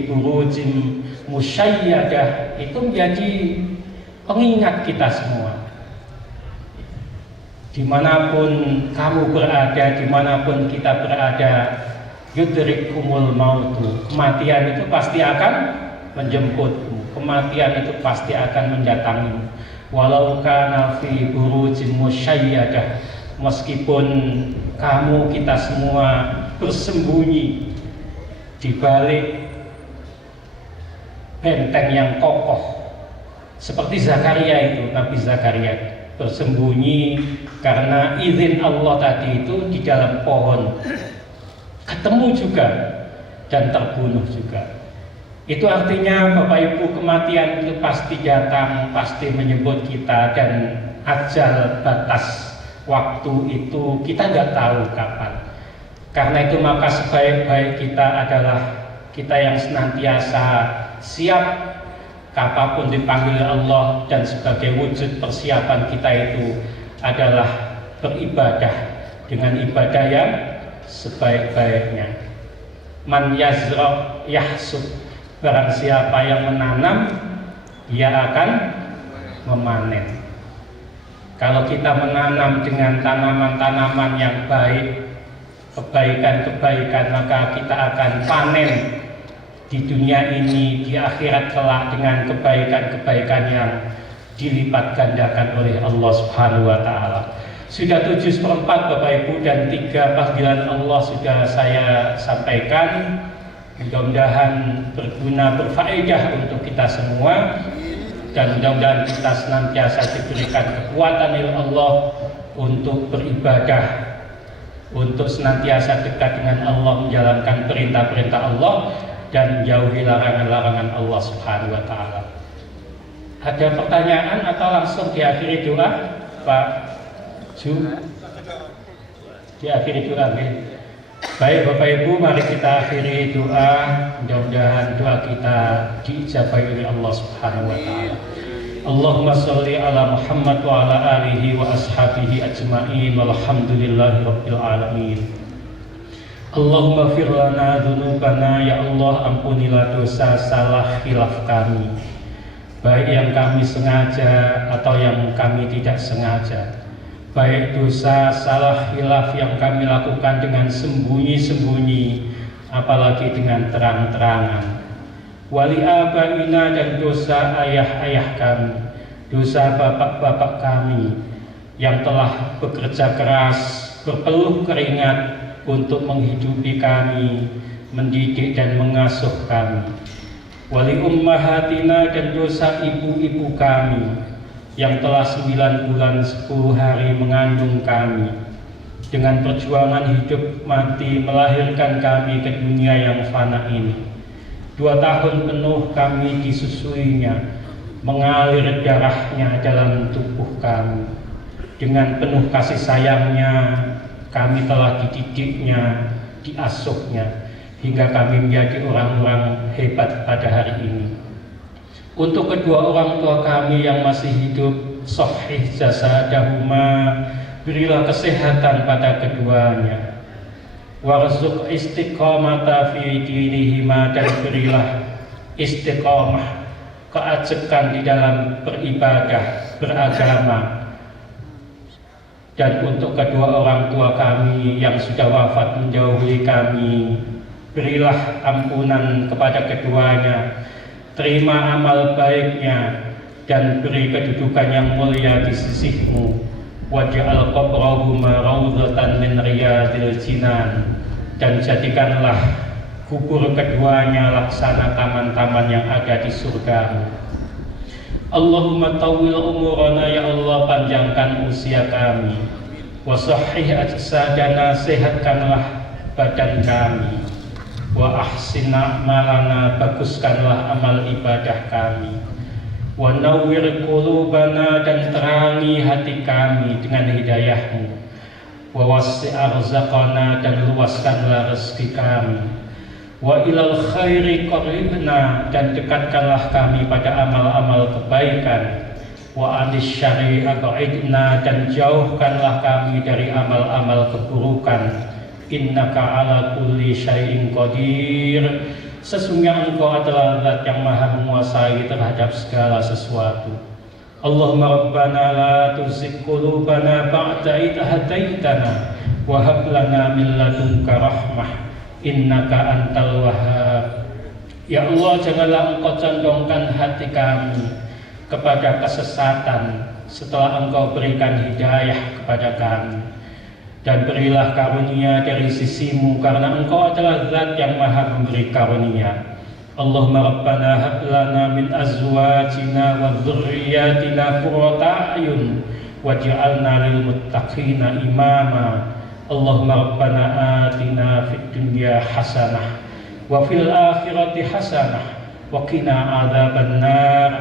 burujin musyayyadah, itu menjadi pengingat kita semua. Dimanapun kamu berada, dimanapun kita berada, yudrikumul mautu, kematian itu pasti akan menjemputmu, kematian itu pasti akan mendatangimu. Walau kana fi burujin musyayyadah, meskipun kamu, kita semua bersembunyi di balik benteng yang kokoh, seperti Zakaria itu, Nabi Zakaria bersembunyi karena izin Allah tadi itu di dalam pohon, ketemu juga dan terbunuh juga. Itu artinya Bapak Ibu, kematian itu pasti datang, pasti menyebut kita, dan ajal batas waktu itu kita nggak tahu kapan. Karena itu maka sebaik-baik kita adalah kita yang senantiasa siap apapun dipanggil Allah, dan sebagai wujud persiapan kita itu adalah beribadah dengan ibadah yang sebaik-baiknya. Man yazra yahsud, barang siapa yang menanam dia akan memanen. Kalau kita menanam dengan tanaman-tanaman yang baik, kebaikan-kebaikan, maka kita akan panen di dunia ini, di akhirat kelak dengan kebaikan-kebaikan yang dilipat gandakan oleh Allah Subhanahu wa Ta'ala. Sudah 7/4 Bapak Ibu, dan 3 panggilan Allah sudah saya sampaikan. Mudah-mudahan berguna, berfaedah untuk kita semua, dan mudah-mudahan kita senantiasa diberikan kekuatan oleh Allah untuk beribadah, untuk senantiasa dekat dengan Allah, menjalankan perintah-perintah Allah dan jauhi larangan-larangan Allah Subhanahu wa Ta'ala. Ada pertanyaan atau langsung diakhiri doa, Pak Ju? Diakhiri doa, baik Bapak Ibu, mari kita akhiri doa. Mudah-mudahan doa kita diijabahi oleh Allah Subhanahu wa Ta'ala. Allahumma sholli ala Muhammad wa ala alihi wa ashabihi ajma'in, walhamdulillahi rabbil alamin. Allahumma fir lana dzunubana, ya Allah ampunilah dosa salah khilaf kami. baik yang kami sengaja atau yang kami tidak sengaja, baik dosa, salah, hilaf yang kami lakukan dengan sembunyi-sembunyi, apalagi dengan terang-terangan. Wali abaina, dan dosa ayah-ayah kami, dosa bapak-bapak kami yang telah bekerja keras, berpeluh keringat untuk menghidupi kami, mendidik dan mengasuh kami. Wali ummahatina, dan dosa ibu-ibu kami yang telah 9 bulan 10 hari mengandung kami, dengan perjuangan hidup mati melahirkan kami ke dunia yang fana ini. 2 tahun penuh kami disusuinya, mengalir darahnya dalam tubuh kami. Dengan penuh kasih sayangnya kami telah dididiknya, diasuhnya, hingga kami menjadi orang-orang hebat pada hari ini. Untuk kedua orang tua kami yang masih hidup, sahih jasadahuma, berilah kesehatan pada keduanya. Warzuq istiqamata fi dinihima, dan berilah istiqamah, keajekan di dalam beribadah, beragama. Dan untuk kedua orang tua kami yang sudah wafat menjauhi kami, berilah ampunan kepada keduanya, terima amal baiknya, dan beri kedudukan yang mulia di sisi-Mu. Waj'al qabrahuma rawdatan min riyadil jinan, dan jadikanlah kubur keduanya laksana taman-taman yang ada di surga-Mu. Allahumma tawwil umurana, ya Allah, panjangkan usia kami. Wa sahih ajsadana, sehatkanlah badan kami. Wa ahsin a'malana, baguskanlah amal ibadah kami. Wa nawwir qulubana, dan terangi hati kami dengan hidayah-Mu. Wa wasi' arzaqana, dan luaskanlah rezeki kami. Wa ilal khairi qaribna, dan dekatkanlah kami pada amal-amal kebaikan. Wa anis syarri ab'idna, dan jauhkanlah kami dari amal-amal keburukan. Innaka ala kulli syai'in qadir, sesungguhnya Engkau adalah Zat yang maha menguasai terhadap segala sesuatu. Allahumma rabbana la tuzigh qulubana ba'da idh hadaitana wa hab lana min ladunka rahmah innaka antal wahhab. Ya Allah, janganlah Engkau condongkan hati kami kepada kesesatan setelah Engkau berikan hidayah kepada kami, dan berilah karunia dari sisi-Mu, karena Engkau adalah Zat yang maha memberi karunia. Allahumma rabbana hab lana min azwajina wa dhurriyyatina qurrata a'yun waj'alna lil muttaqina imama. Allahumma rabbana atina fid dunya hasanah wa fil akhirati hasanah wa qina adzabannar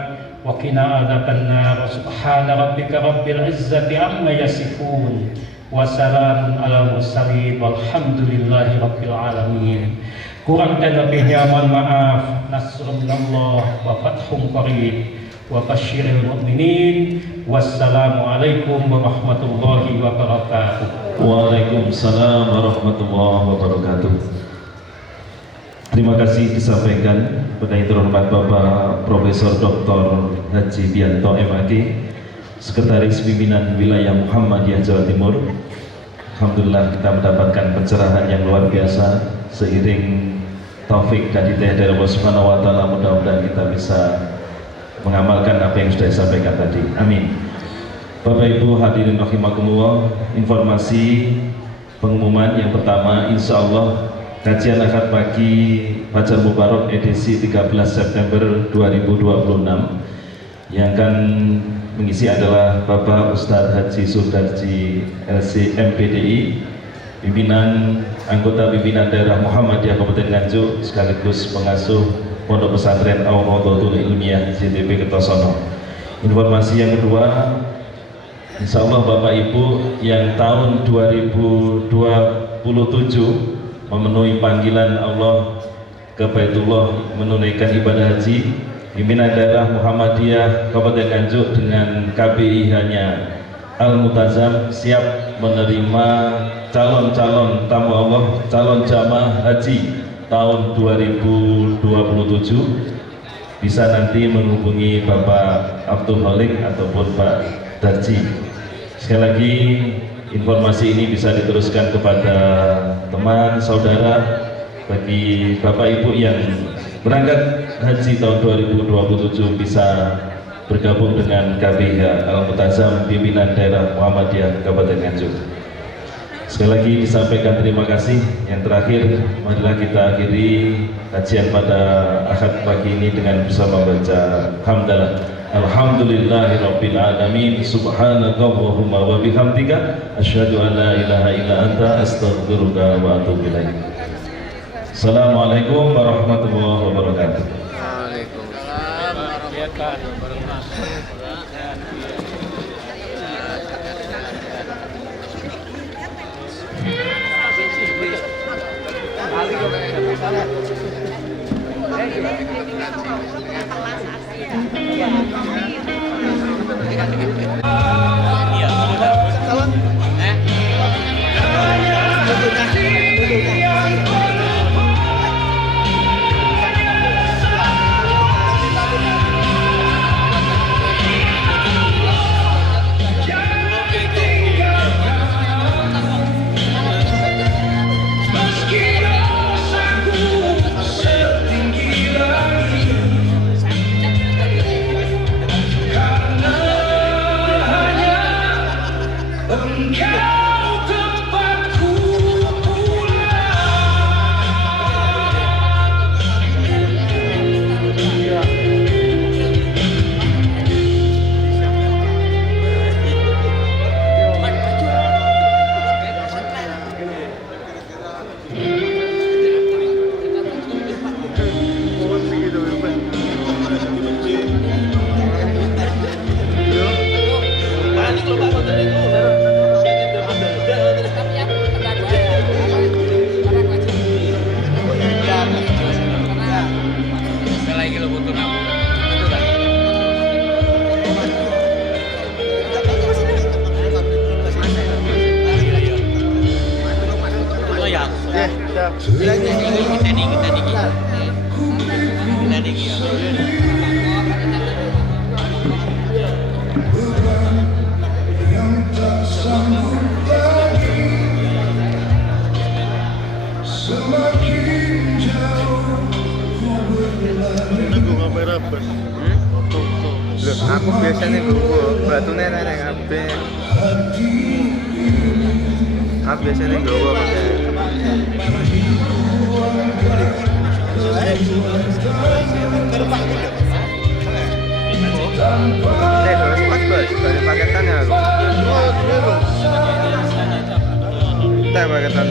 wa qina adzabannar. Subhana rabbika rabbil izzati amma yasifun wa salamun ala mursalin walhamdulillahi rabbil alamin. Kurang dan lebihnya mohon maaf. Nasrun minallah wa fathun qarib wa basyiril mu'minin. Wassalamualaikum warahmatullahi wabarakatuh. Waalaikumsalam warahmatullahi wabarakatuh. Terima kasih disampaikan pada yang terhormat Bapak Profesor Dr. Haji Bianto MAG, Sekretaris Pimpinan Wilayah Muhammadiyah Jawa Timur. Alhamdulillah kita mendapatkan pencerahan yang luar biasa. Seiring taufik dan hidayah dari Allah Subhanahu wa taala, mudah-mudahan kita bisa mengamalkan apa yang sudah disampaikan tadi. Amin. Bapak Ibu hadirin rahimakumullah, informasi pengumuman yang pertama, insya Allah kajian akad pagi Fajar Mubarak edisi 13 September 2026 yang akan mengisi adalah Bapak Ustadz Haji Sudarji LC MPDI, pimpinan anggota pimpinan daerah Muhammadiyah Kabupaten Nganjuk sekaligus pengasuh Pondok Pesantren Al-Rodotul Ilmiah JTP Kertosono. Informasi yang kedua, insya Allah Bapak Ibu yang tahun 2027 memenuhi panggilan Allah ke Baitullah menunaikan ibadah haji, pimpinan daerah Muhammadiyah Kabupaten Nganjuk dengan KBIH-nya Al-Mutazam siap menerima calon-calon tamu Allah, calon jamaah haji tahun 2027 bisa nanti menghubungi Bapak Abdul Malik ataupun Pak Darji. Sekali lagi informasi ini bisa diteruskan kepada teman, saudara, bagi Bapak Ibu yang berangkat haji tahun 2027 bisa bergabung dengan KBH Al-Mutazam Pimpinan Daerah Muhammadiyah Kabupaten Nganjuk. Sekali lagi disampaikan terima kasih. Yang terakhir, marilah kita akhiri kajian pada Ahad pagi ini dengan bisa membaca hamdalah. Alhamdulillahirabbil alamin. Subhanakallahumma wa bihamdika asyhadu an la ilaha illa anta astaghfiruka wa atubu ilaik. Assalamualaikum warahmatullahi wabarakatuh. Waalaikumsalam warahmatullahi wabarakatuh. Aku biasanya gue batu nenek ngabe. Aku biasanya gue harus pas bos, dari paketannya aku. Paketan.